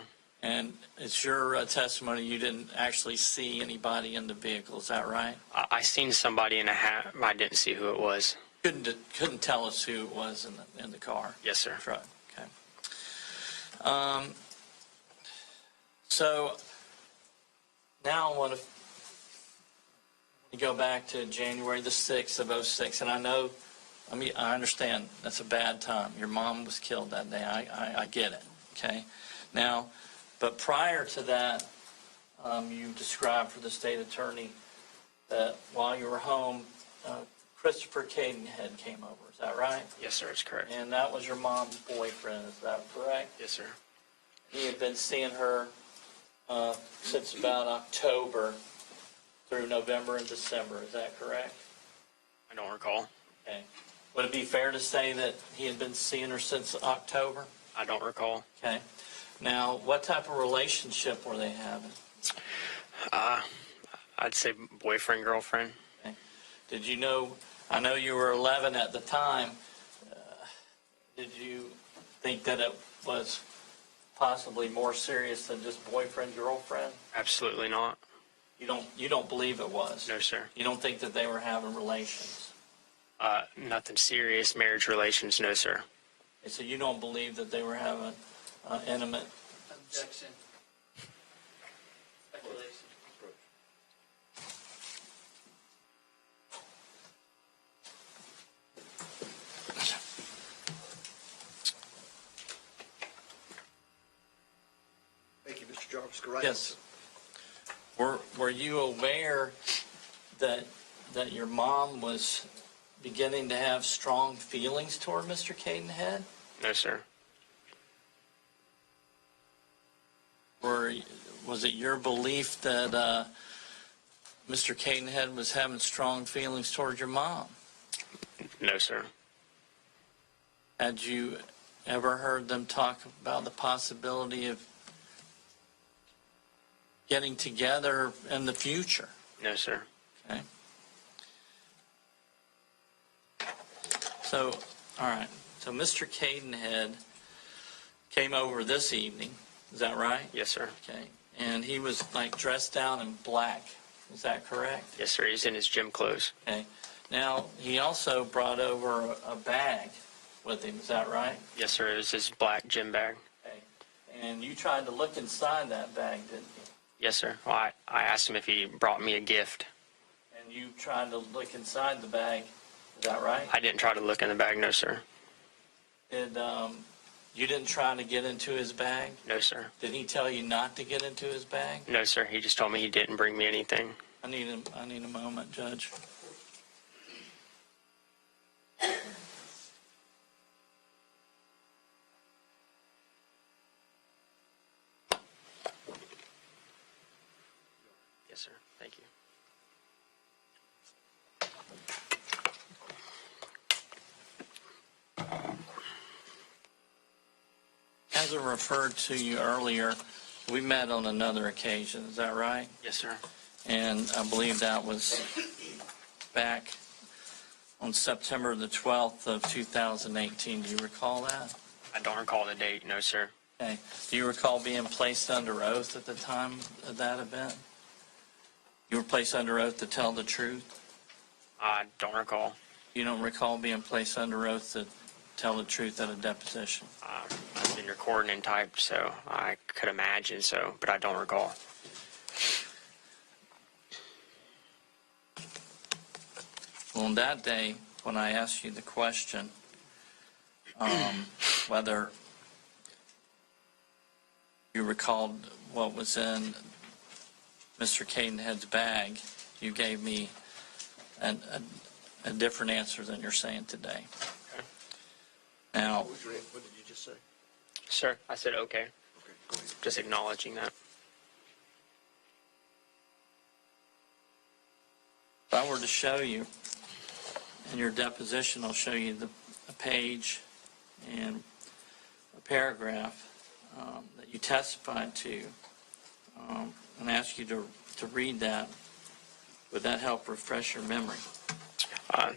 And it's your testimony you didn't actually see anybody in the vehicle, is that right? I seen somebody in a hat, but I didn't see who it was. Couldn't tell us who it was in the car? Yes, sir. Truck, okay. So now I want to go back to January the 6th of 06, and I understand that's a bad time. Your mom was killed that day. I get it, okay? Now, but prior to that, you described for the state attorney that while you were home, Christopher Cadenhead came over. Is that right? Yes, sir. It's correct. And that was your mom's boyfriend. Is that correct? Yes, sir. He had been seeing her since about October through November and December. Is that correct? I don't recall. Okay. Would it be fair to say that he had been seeing her since October? I don't recall. Okay. Now, what type of relationship were they having? I'd say boyfriend, girlfriend. Okay. Did you know, I know you were 11 at the time, did you think that it was possibly more serious than just boyfriend, girlfriend? Absolutely not. You don't believe it was? No, sir. You don't think that they were having relations? Nothing serious. Marriage relations, no, sir. Okay, so you don't believe that they were having intimate? Objection. Speculation. Thank you, Mr. Jarvis. Go right Yes. Were you aware that your mom was beginning to have strong feelings toward Mr. Cadenhead? No, sir. Was it your belief that Mr. Cadenhead was having strong feelings toward your mom? No, sir. Had you ever heard them talk about the possibility of getting together in the future? No, sir. Okay. So, all right. So Mr. Cadenhead came over this evening. Is that right? Yes, sir. Okay. And he was like dressed down in black. Is that correct? Yes, sir. He's in his gym clothes. Okay. Now, he also brought over a bag with him. Is that right? Yes, sir. It was his black gym bag. Okay. And you tried to look inside that bag, didn't you? Yes, sir. Well, I asked him if he brought me a gift. And you tried to look inside the bag. Is that right? I didn't try to look in the bag, no, sir. Did you didn't try to get into his bag? No, sir. Did he tell you not to get into his bag? No, sir. He just told me he didn't bring me anything. I need a moment, Judge. Yes, sir. Thank you. As I referred to you earlier, we met on another occasion. Is that right? Yes, sir. And I believe that was back on September the 12th of 2018. Do you recall that? I don't recall the date, no, sir. Okay. Do you recall being placed under oath at the time of that event? You were placed under oath to tell the truth? I don't recall. You don't recall being placed under oath to tell the truth at a deposition? I've been recording and typed, so I could imagine so, but I don't recall. Well, on that day, when I asked you the question, whether you recalled what was in Mr. Cadenhead's bag, you gave me a different answer than you're saying today. Okay. Now, What did you just say? Sir, I said okay. Okay, go ahead. Just acknowledging that. if I were to show you in your deposition, I'll show you a page and a paragraph that you testified to, and ask you to read that. Would that help refresh your memory?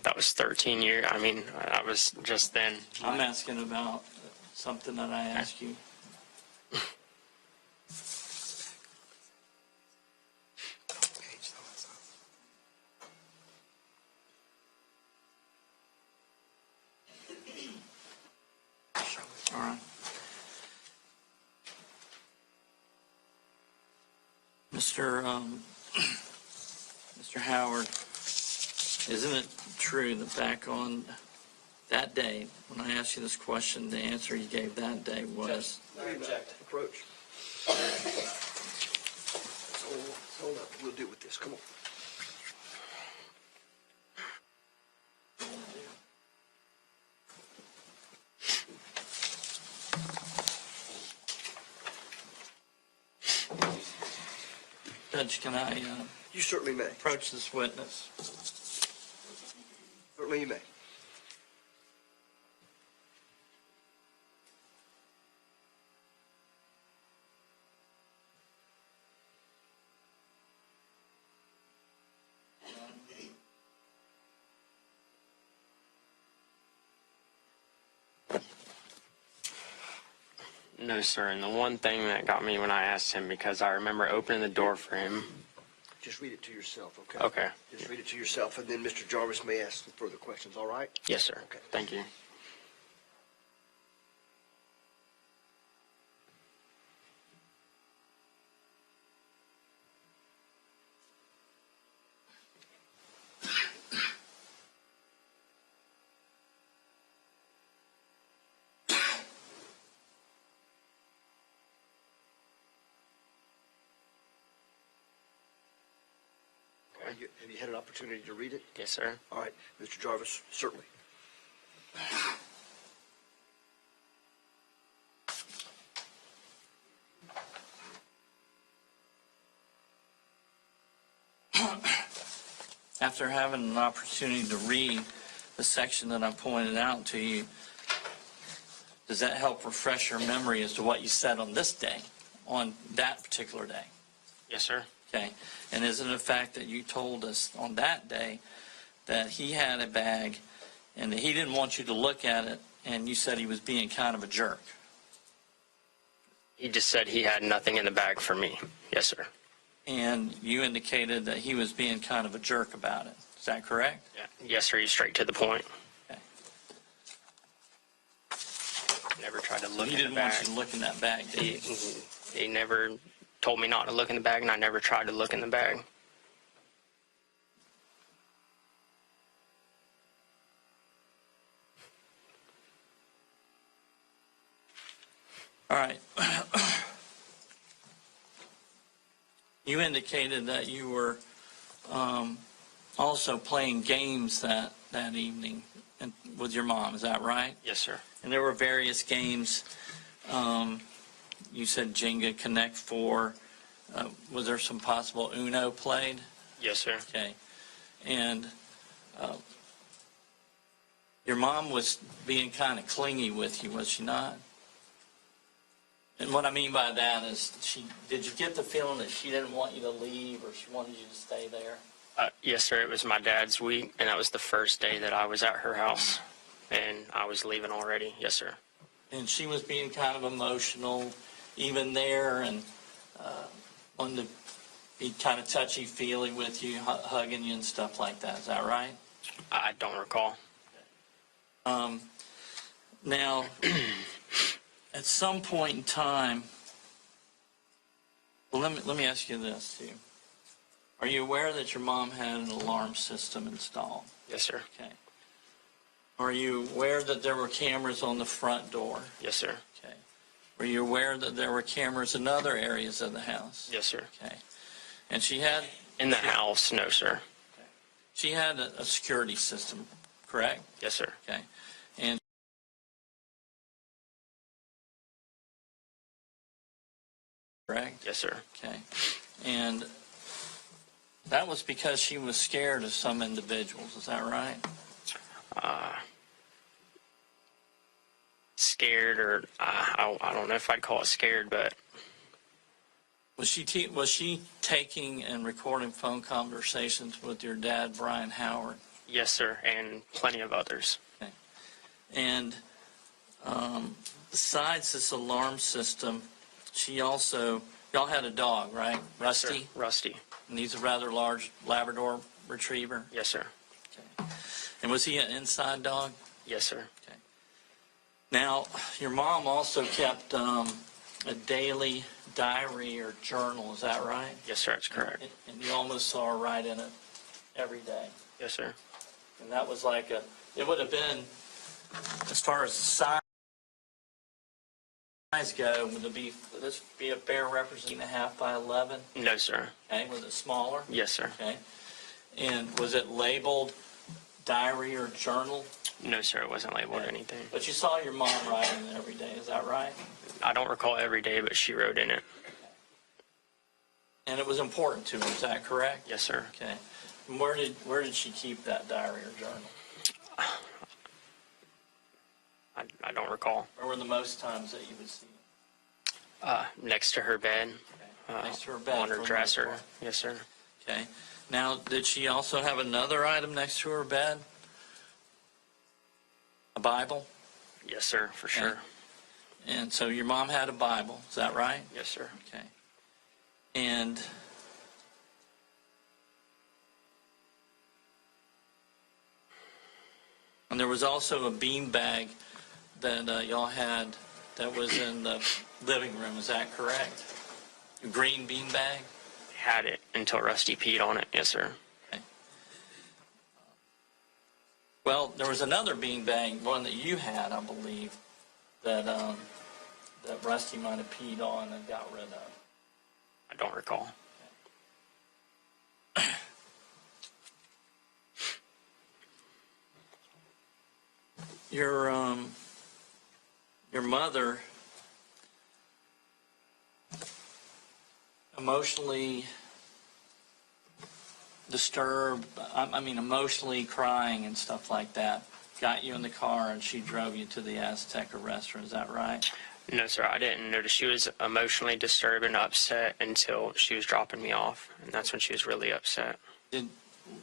That was 13 years. I mean, I was just then. I'm asking about something that I asked you. All right. Mr. Howard, isn't it true that back on that day, when I asked you this question, the answer you gave that day was... I object. Approach. Hold up. We'll deal with this. Come on. Judge, can I You certainly may. approach this witness? Certainly you may. No, sir. And the one thing that got me when I asked him, because I remember opening the door for him. Just read it to yourself, okay? Okay. Just read it to yourself, and then Mr. Jarvis may ask some further questions, all right? Yes, sir. Okay. Thank you. Have you had an opportunity to read it? Yes, sir. All right, Mr. Jarvis, certainly. After having an opportunity to read the section that I pointed out to you, does that help refresh your memory as to what you said on this day, on that particular day? Yes, sir. Okay. And is it a fact that you told us on that day that he had a bag and that he didn't want you to look at it, and you said he was being kind of a jerk? He just said he had nothing in the bag for me. Yes, sir. And you indicated that he was being kind of a jerk about it. Is that correct? Yeah. Yes, sir. He's straight to the point. Okay. Never tried to look He in the didn't bag. want you to look in that bag, did he? He never told me not to look in the bag, and I never tried to look in the bag. All right. You indicated that you were also playing games that evening with your mom. Is that right? Yes, sir. And there were various games. You said Jenga, Connect 4. Was there some possible Uno played? Yes, sir. Okay. And your mom was being kind of clingy with you, was she not? And what I mean by that is, did you get the feeling that she didn't want you to leave, or she wanted you to stay there? Yes, sir. It was my dad's week, and that was the first day that I was at her house, and I was leaving already. Yes, sir. And she was being kind of emotional, even there, and wanted to be kind of touchy-feely with you, hugging you and stuff like that. Is that right? I don't recall. Now, at some point in time, well, let me ask you this too. Are you aware that your mom had an alarm system installed? Yes, sir. Okay. Are you aware that there were cameras on the front door? Yes, sir. Okay. Were you aware that there were cameras in other areas of the house? Yes, sir. Okay. And she had... In the house, no, sir. She had a security system, correct? Yes, sir. Okay. And correct? Yes, sir. Okay. And that was because she was scared of some individuals, is that right? Scared, or I don't know if I'd call it scared, but Was she taking and recording phone conversations with your dad, Brian Howard? yes, sir, and plenty of others. Okay. And besides this alarm system, she also, y'all had a dog, right? Rusty? Yes, sir. Rusty. And he's a rather large Labrador retriever? Yes, sir. Okay. And was he an inside dog? Yes, sir. Okay. Now, your mom also kept a daily diary or journal, is that right? Yes, sir, that's correct. And you almost saw her write in it every day. Yes, sir. And that was like it would have been, as far as the size go, would this be a bear representing 1/2 by 11? No, sir. Okay, was it smaller? Yes, sir. Okay. And was it labeled diary or journal? No, sir, it wasn't labeled anything. But you saw your mom writing it every day, is that right? I don't recall every day, but she wrote in it. And it was important to her, is that correct? Yes, sir. Okay. And where did she keep that diary or journal? I don't recall. Where were the most times that you would see it? Next to her bed. Okay. Next to her bed. On her for the dresser. most part. Yes, sir. Okay. Now, did she also have another item next to her bed? A Bible? Yes, sir, for sure. And so your mom had a Bible, is that right? Yes, sir. Okay. And there was also a bean bag that y'all had that was in the living room, is that correct? A green bean bag? Had it until Rusty peed on it. Yes, sir. Okay. Well, there was another bean bag, one that you had, I believe, that Rusty might have peed on and got rid of. I don't recall. Your mother emotionally disturbed, emotionally crying and stuff like that, got you in the car and she drove you to the Azteca restaurant, is that right? No, sir, I didn't notice she was emotionally disturbed and upset until she was dropping me off, and that's when she was really upset.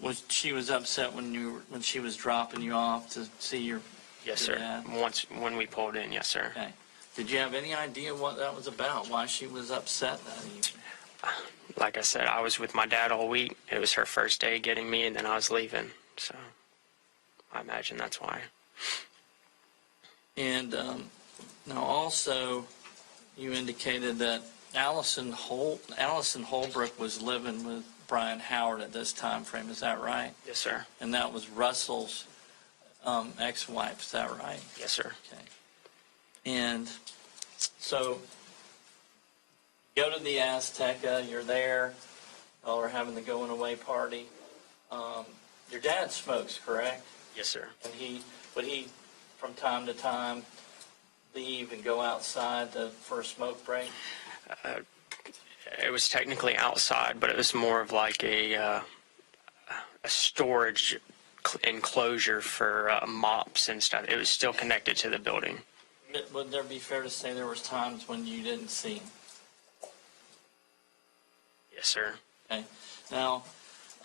Was she upset when she was dropping you off to see your Yes, sir. dad? When we pulled in, yes, sir. Okay. Did you have any idea what that was about? Why she was upset that evening? Like I said, I was with my dad all week. It was her first day getting me, and then I was leaving. So I imagine that's why. And now also, you indicated that Allison Holbrook was living with Brian Howard at this time frame. Is that right? Yes, sir. And that was Russell's ex-wife. Is that right? Yes, sir. Okay. And so, go to the Azteca. You're there. Y'all are having the going away party. Your dad smokes, correct? Yes, sir. And would he, from time to time, leave and go outside for a smoke break? It was technically outside, but it was more of like a storage enclosure for mops and stuff. It was still connected to the building. Would there be fair to say there was times when you didn't see him? Yes, sir. Okay. Now,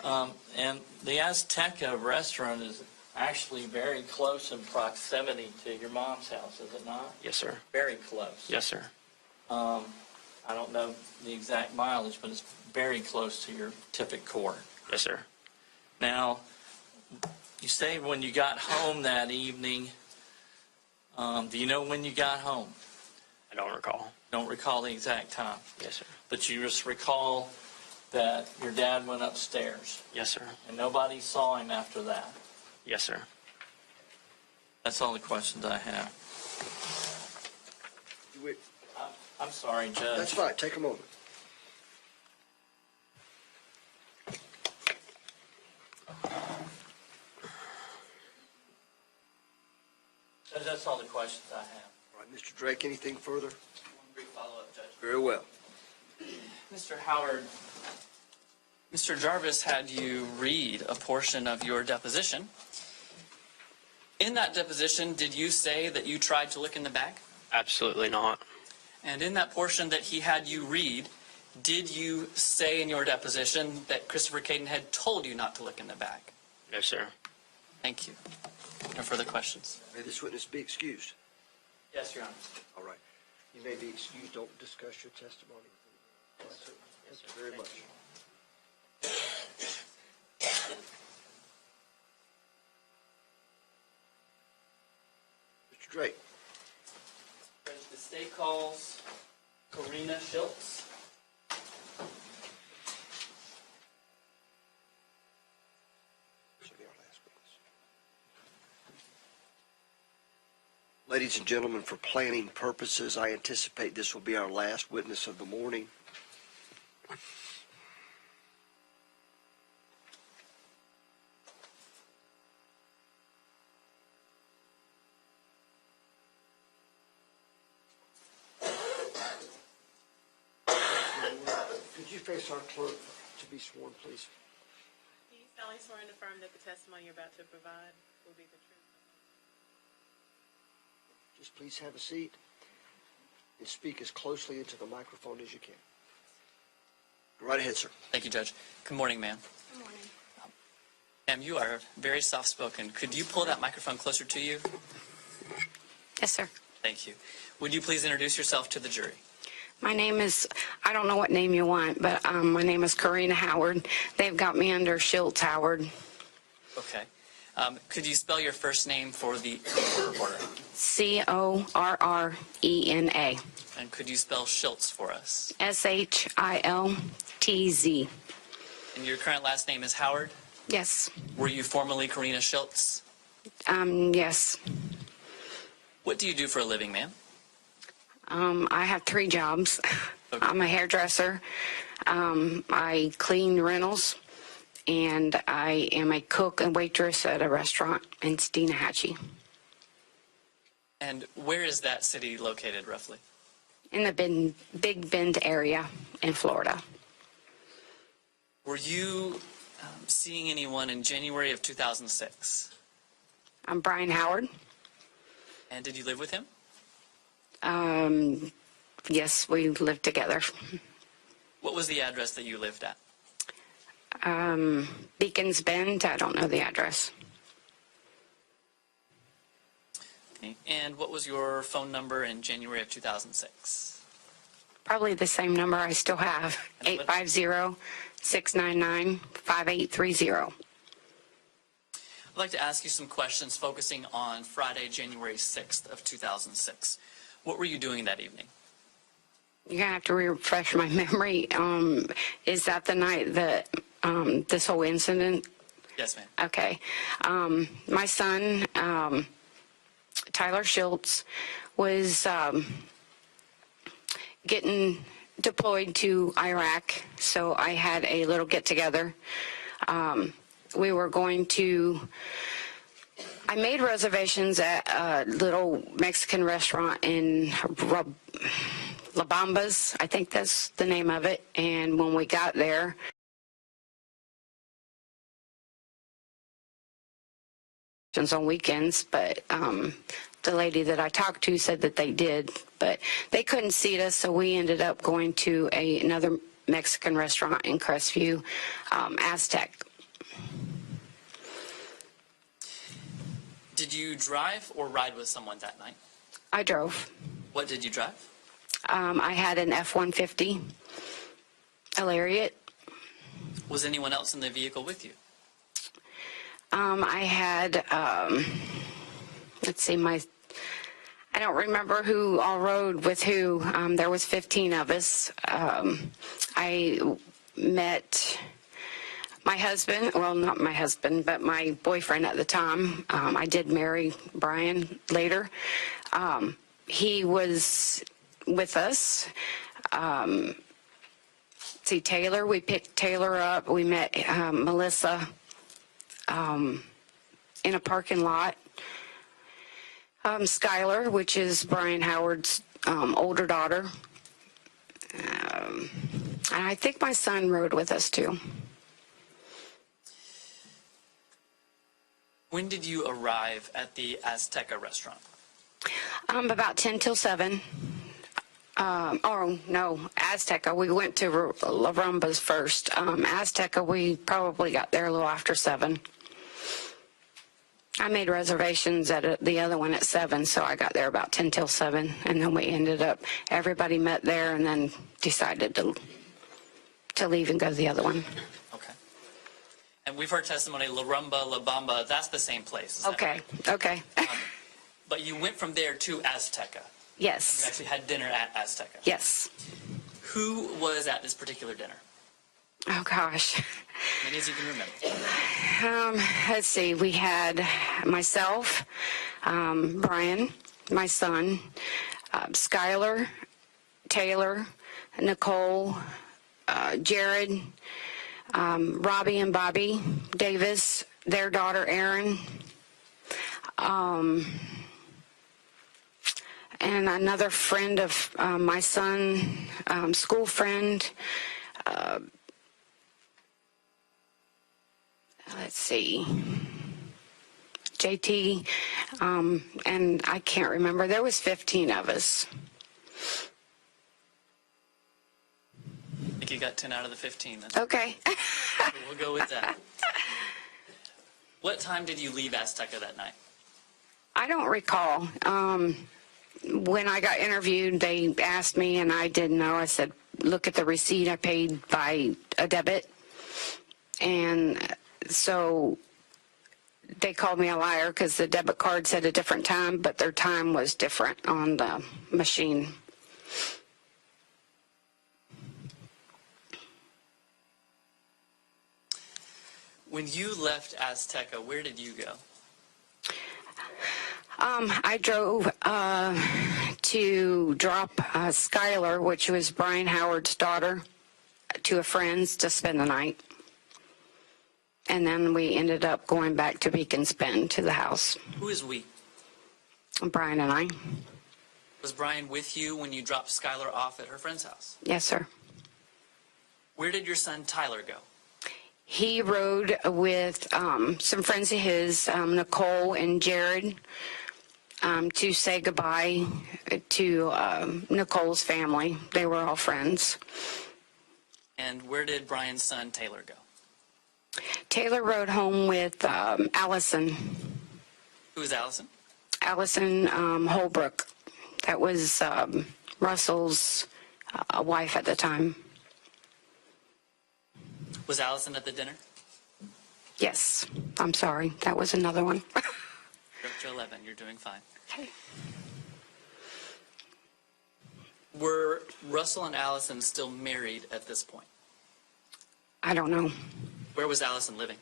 and the Azteca restaurant is actually very close in proximity to your mom's house, is it not? Yes, sir. Very close. Yes, sir. I don't know the exact mileage, but it's very close to your Tippett Court. Yes, sir. Now, you say when you got home that evening, do you know when you got home? I don't recall. Don't recall the exact time. Yes, sir. But you just recall that your dad went upstairs, Yes, sir. and nobody saw him after that. Yes, sir. That's all the questions I have. Wait, I'm sorry, Judge. that's fine, take a moment. Judge, that's all the questions I have. All right, Mr. Drake, anything further? One brief follow-up, Judge. Very well. Mr. Howard, Mr. Jarvis had you read a portion of your deposition. In that deposition, did you say that you tried to look in the bag? Absolutely not. And in that portion that he had you read, did you say in your deposition that Christopher Caden had told you not to look in the bag? No, sir. Thank you. No further questions. May this witness be excused? Yes, Your Honor. All right. You may be excused. Don't discuss your testimony. Thank you very much. Mr. Drake. Judge, the state calls Correna Schiltz. This will be our last witness. Ladies and gentlemen, for planning purposes, I anticipate this will be our last witness of the morning. Could you face our clerk to be sworn, please? Do you solemnly swear and affirm that the testimony you're about to provide will be the truth? Just please have a seat and speak as closely into the microphone as you can. Go right ahead, sir. Thank you, Judge. Good morning, ma'am. Good morning. Ma'am, you are very soft-spoken. Could you pull that microphone closer to you? Yes, sir. Thank you. Would you please introduce yourself to the jury? My name is, I don't know what name you want, but my name is Karina Howard. They've got me under Schiltz Howard. Okay. Could you spell your first name for the reporter? Corrrena. And could you spell Schiltz for us? Schiltz. And your current last name is Howard? Yes. Were you formerly Correna Schiltz? Yes. What do you do for a living, ma'am? I have 3 jobs. Okay. I'm a hairdresser. I clean rentals. And I am a cook and waitress at a restaurant in Steenhatchee. And where is that city located, roughly? In the Big Bend area in Florida. Were you seeing anyone in January of 2006? I'm Brian Howard. And did you live with him? Yes, we live together. What was the address that you lived at? Beacons Bend, I don't know the address. Okay. And what was your phone number in January of 2006? Probably the same number I still have, 850-699-5830. I'd like to ask you some questions focusing on Friday, January 6th of 2006. What were you doing that evening? You're going to have to refresh my memory. Is that the night that this whole incident? Yes, ma'am. Okay. My son, Tyler Schiltz, was getting deployed to Iraq, so I had a little get-together. We were going to... I made reservations at a little Mexican restaurant in La Bambas, I think that's the name of it, and when we got there, on weekends, but the lady that I talked to said that they did, but they couldn't seat us, so we ended up going to another Mexican restaurant in Crestview, Aztec. Did you drive or ride with someone that night? I drove. What did you drive? I had an F-150, a Lariat. Was anyone else in the vehicle with you? I had, let's see, I don't remember who all rode with who. There was 15 of us. I met my husband, well, not my husband, but my boyfriend at the time. I did marry Brian later. He was with us. See, Taylor, we picked Taylor up. We met Melissa in a parking lot. Skylar, which is Brian Howard's older daughter. And I think my son rode with us too. When did you arrive at the Azteca restaurant? About 10 till 7. Oh, no, Azteca. We went to La Rumba's first. Azteca, we probably got there a little after 7. I made reservations at the other one at 7, so I got there about 10 till 7. And then we ended up, everybody met there and then decided to leave and go to the other one. Okay. And we've heard testimony, La Rumba, La Bamba, that's the same place. Is that Okay, right? okay. But you went from there to Azteca. You Yes, actually had dinner at Azteca. yes. Who was at this particular dinner? Oh, gosh. Many as you can remember. Let's see. We had myself, Brian, my son, Skylar, Taylor, Nicole, Jared, Robbie and Bobby Davis, their daughter Erin, and another friend of my son, school friend. Let's see, JT, and I can't remember. There was 15 of us. I think you got 10 out of the 15. Okay. We'll go with that. What time did you leave Azteca that night? I don't recall. When I got interviewed, they asked me, and I didn't know. I said, look at the receipt. I paid by a debit. And so they called me a liar because the debit card said a different time, but their time was different on the machine. When you left Azteca, where did you go? I drove to drop Skylar, which was Brian Howard's daughter, to a friend's to spend the night. And then we ended up going back to Beacons Bend to the house. Who is we? Brian and I. Was Brian with you when you dropped Skylar off at her friend's house? Yes, sir. Where did your son Tyler go? He rode with some friends of his, Nicole and Jared, to say goodbye to Nicole's family. They were all friends. And where did Brian's son Taylor go? Taylor rode home with Allison. Who is Allison? Allison Holbrook. That was Russell's wife at the time. Was Allison at the dinner? Yes. I'm sorry. That was another one. You're up to 11. You're doing fine. Okay. Were Russell and Allison still married at this point? I don't know. Where was Allison living?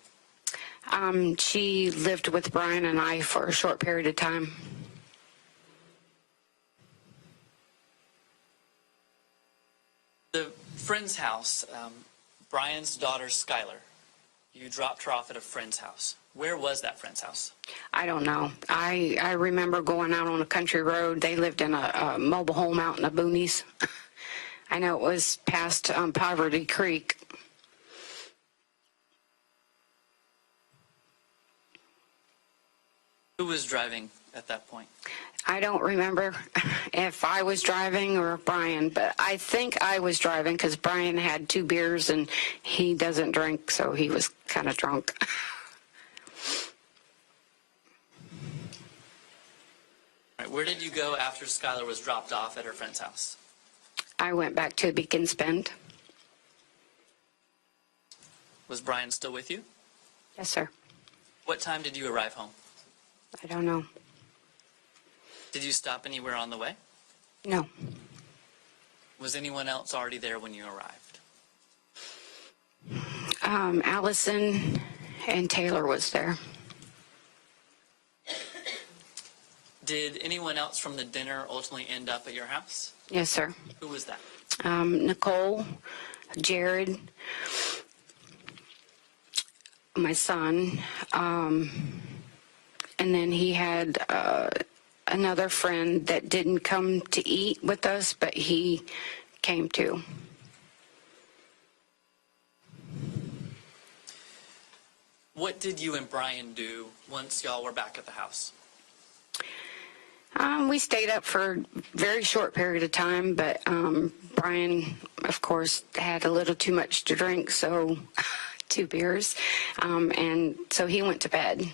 She lived with Brian and I for a short period of time. The friend's house, Brian's daughter Skylar, you dropped her off at a friend's house. Where was that friend's house? I don't know. I remember going out on a country road. They lived in a mobile home out in the boonies. I know it was past Poverty Creek. Who was driving at that point? I don't remember if I was driving or Brian, but I think I was driving because Brian had 2 beers and he doesn't drink, so he was kind of drunk. All right, where did you go after Skylar was dropped off at her friend's house? I went back to Beacons Bend. Was Brian still with you? Yes, sir. What time did you arrive home? I don't know. Did you stop anywhere on the way? No. Was anyone else already there when you arrived? Allison and Taylor was there. Did anyone else from the dinner ultimately end up at your house? Yes, sir. Who was that? Nicole, Jared, my son, and then he had another friend that didn't come to eat with us, but he came too. What did you and Brian do once y'all were back at the house? We stayed up for a very short period of time, but Brian, of course, had a little too much to drink, so 2 beers, and so he went to bed.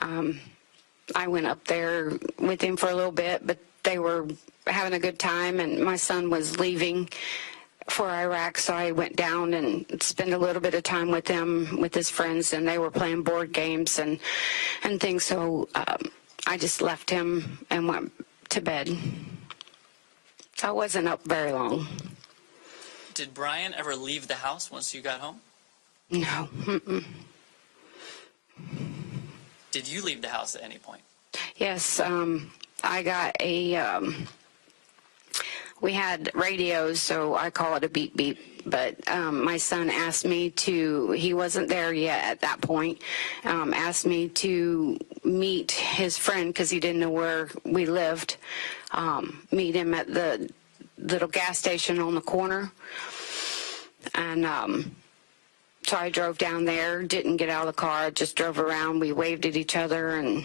I went up there with him for a little bit, but they were having a good time, and my son was leaving for Iraq, so I went down and spent a little bit of time with him, with his friends, and they were playing board games and things, so I just left him and went to bed. So I wasn't up very long. Did Brian ever leave the house once you got home? No. Mm-mm. Did you leave the house at any point? Yes, I got a, we had radios, so I call it a beep beep, but my son asked me to, he wasn't there yet at that point, asked me to meet his friend because he didn't know where we lived, meet him at the little gas station on the corner, and so I drove down there, didn't get out of the car, just drove around, we waved at each other, and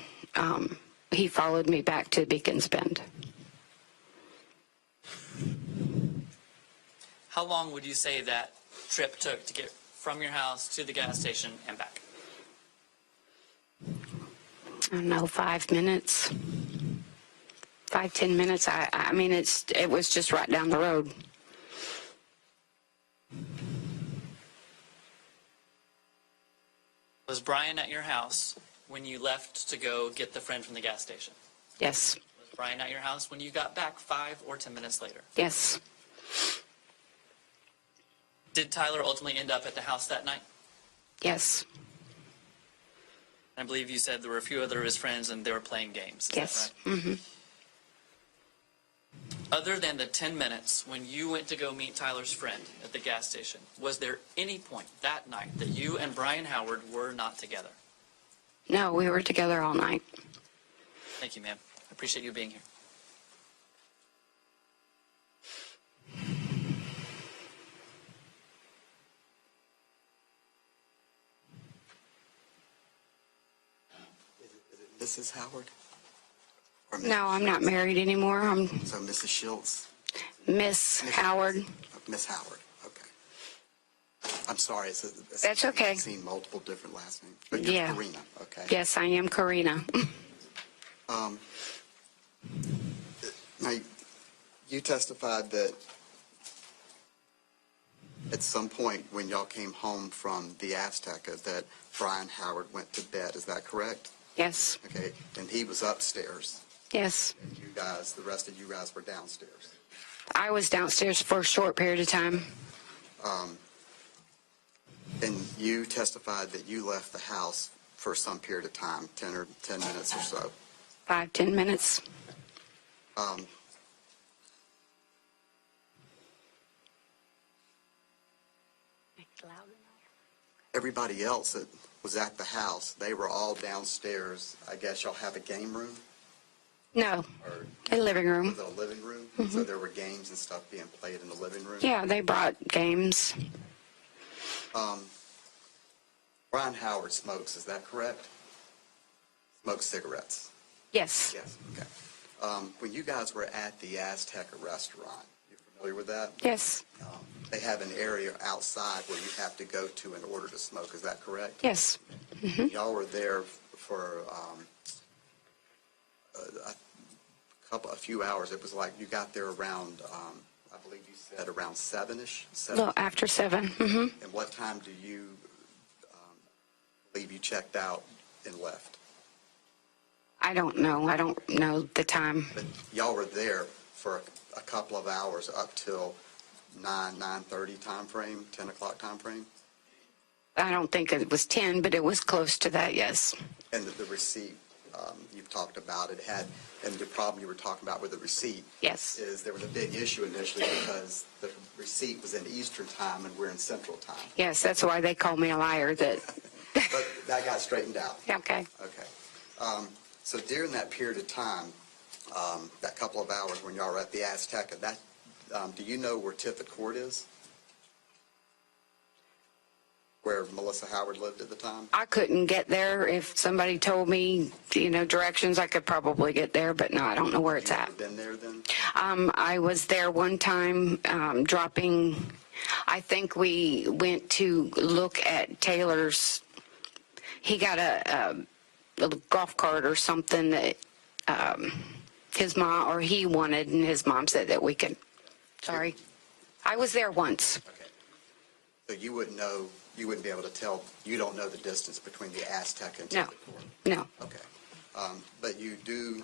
he followed me back to Beacons Bend. How long would you say that trip took to get from your house to the gas station and back? I don't know, 5 minutes, 5-10 minutes. I mean, it was just right down the road. Was Brian at your house when you left to go get the friend from the gas station? Yes, Was Brian at your house when you got back 5 or 10 minutes later? yes, Did Tyler ultimately end up at the house that night? yes, I believe you said there were a few other of his friends and they were playing games. Is yes. that right? Mm-hmm. Other than the 10 minutes when you went to go meet Tyler's friend at the gas station, was there any point that night that you and Brian Howard were not together? No, we were together all night. Thank you, ma'am. I appreciate you being here. Mrs. Howard? Or No, I'm not married anymore. I'm So Mrs. Schiltz? Miss Howard. Miss Howard, okay. I'm sorry. That's okay. I've seen multiple different last names. But you're Yeah. Karina, okay? Yes, I am Karina. Now, you testified that at some point when y'all came home from the Azteca that Brian Howard went to bed. Is that correct? Yes, Okay. And he was upstairs. yes. And you guys, the rest of you guys were downstairs. I was downstairs for a short period of time. And you testified that you left the house for some period of time, 10 minutes or so. 5-10 minutes. Everybody else that was at the house, they were all downstairs. I guess y'all have a game room? No, Or a living room. was it a living room? So there were games and stuff being played in the living room? Yeah, they brought games. Brian Howard smokes, is that correct? Smokes cigarettes? Yes, Yes, okay. When you guys were at the Azteca restaurant, you familiar with that? yes, They have an area outside where you have to go to in order to smoke, is that correct? yes. Y'all were there for a few hours. It was like you got there around, I believe you said around 7-ish? A little after 7. Mm-hmm. And what time do you believe you checked out and left? I don't know. I don't know the time. But y'all were there for a couple of hours up till 9:30 time frame, 10 o'clock time frame? I don't think it was 10, but it was close to that, yes. And the receipt you've talked about, it had, and the problem you were talking about with the receipt Yes. is there was a big issue initially because the receipt was in Eastern time and we're in Central time. Yes, that's why they call me a liar. That. But that got straightened out. Okay. Okay. So during that period of time, that couple of hours when y'all were at the Azteca, that, do you know where Tiffin Court is? Where Melissa Howard lived at the time? I couldn't get there. If somebody told me, directions, I could probably get there, but no, I don't know where it's at. Have you ever been there then? I was there one time dropping, I think we went to look at Taylor's, he got a golf cart or something that his mom, or he wanted, and his mom said that we could, sorry. I was there once. Okay. So you wouldn't know, you wouldn't be able to tell, you don't know the distance between the Azteca and No. Tiffin Court? No. Okay. But you do,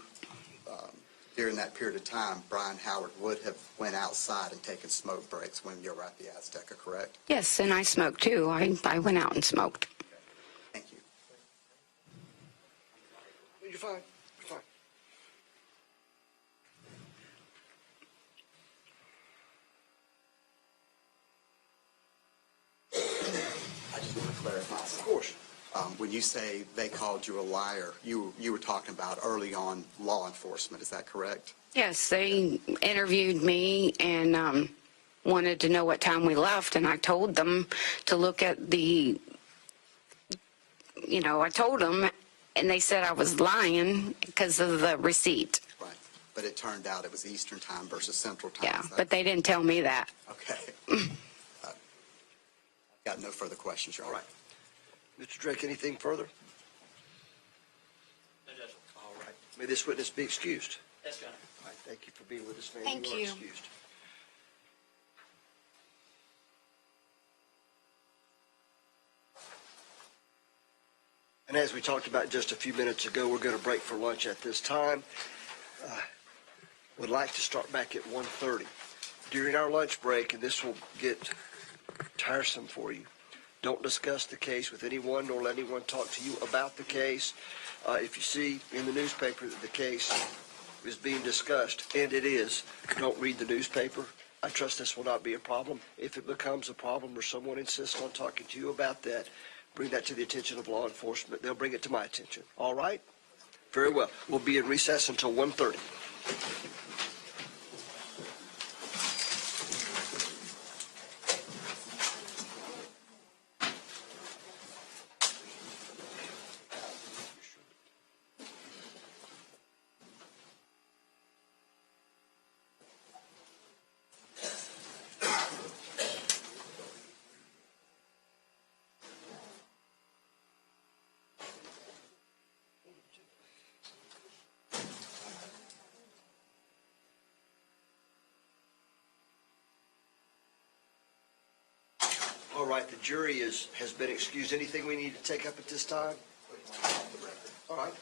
during that period of time, Brian Howard would have went outside and taken smoke breaks when you were at the Azteca, correct? Yes, and I smoked too. I went out and smoked. Thank you. You're fine. You're fine. I just want to clarify Of something. course. When you say they called you a liar, you were talking about early on law enforcement, is that correct? Yes, they interviewed me and wanted to know what time we left, and I told them to look at the, I told them, and they said I was lying because of the receipt. Right. But it turned out it was Eastern time versus Central time. Yeah, is that- but they didn't tell me that. Okay. Got no further questions, Your Honor. All right. Mr. Drake, anything further? No, Judge. All right. May this witness be excused. Yes, Your Honor. All right. Thank you for being with us, ma'am. Thank are you. excused. And as we talked about just a few minutes ago, we're going to break for lunch at this time. Would like to start back at 1:30. During our lunch break, and this will get tiresome for you, don't discuss the case with anyone nor let anyone talk to you about the case. If you see in the newspaper that the case is being discussed, and it is, don't read the newspaper. I trust this will not be a problem. If it becomes a problem or someone insists on talking to you about that, bring that to the attention of law enforcement. They'll bring it to my attention. All right? Very well. We'll be in recess until 1:30. All right, the jury has been excused. Anything we need to take up at this time? All right.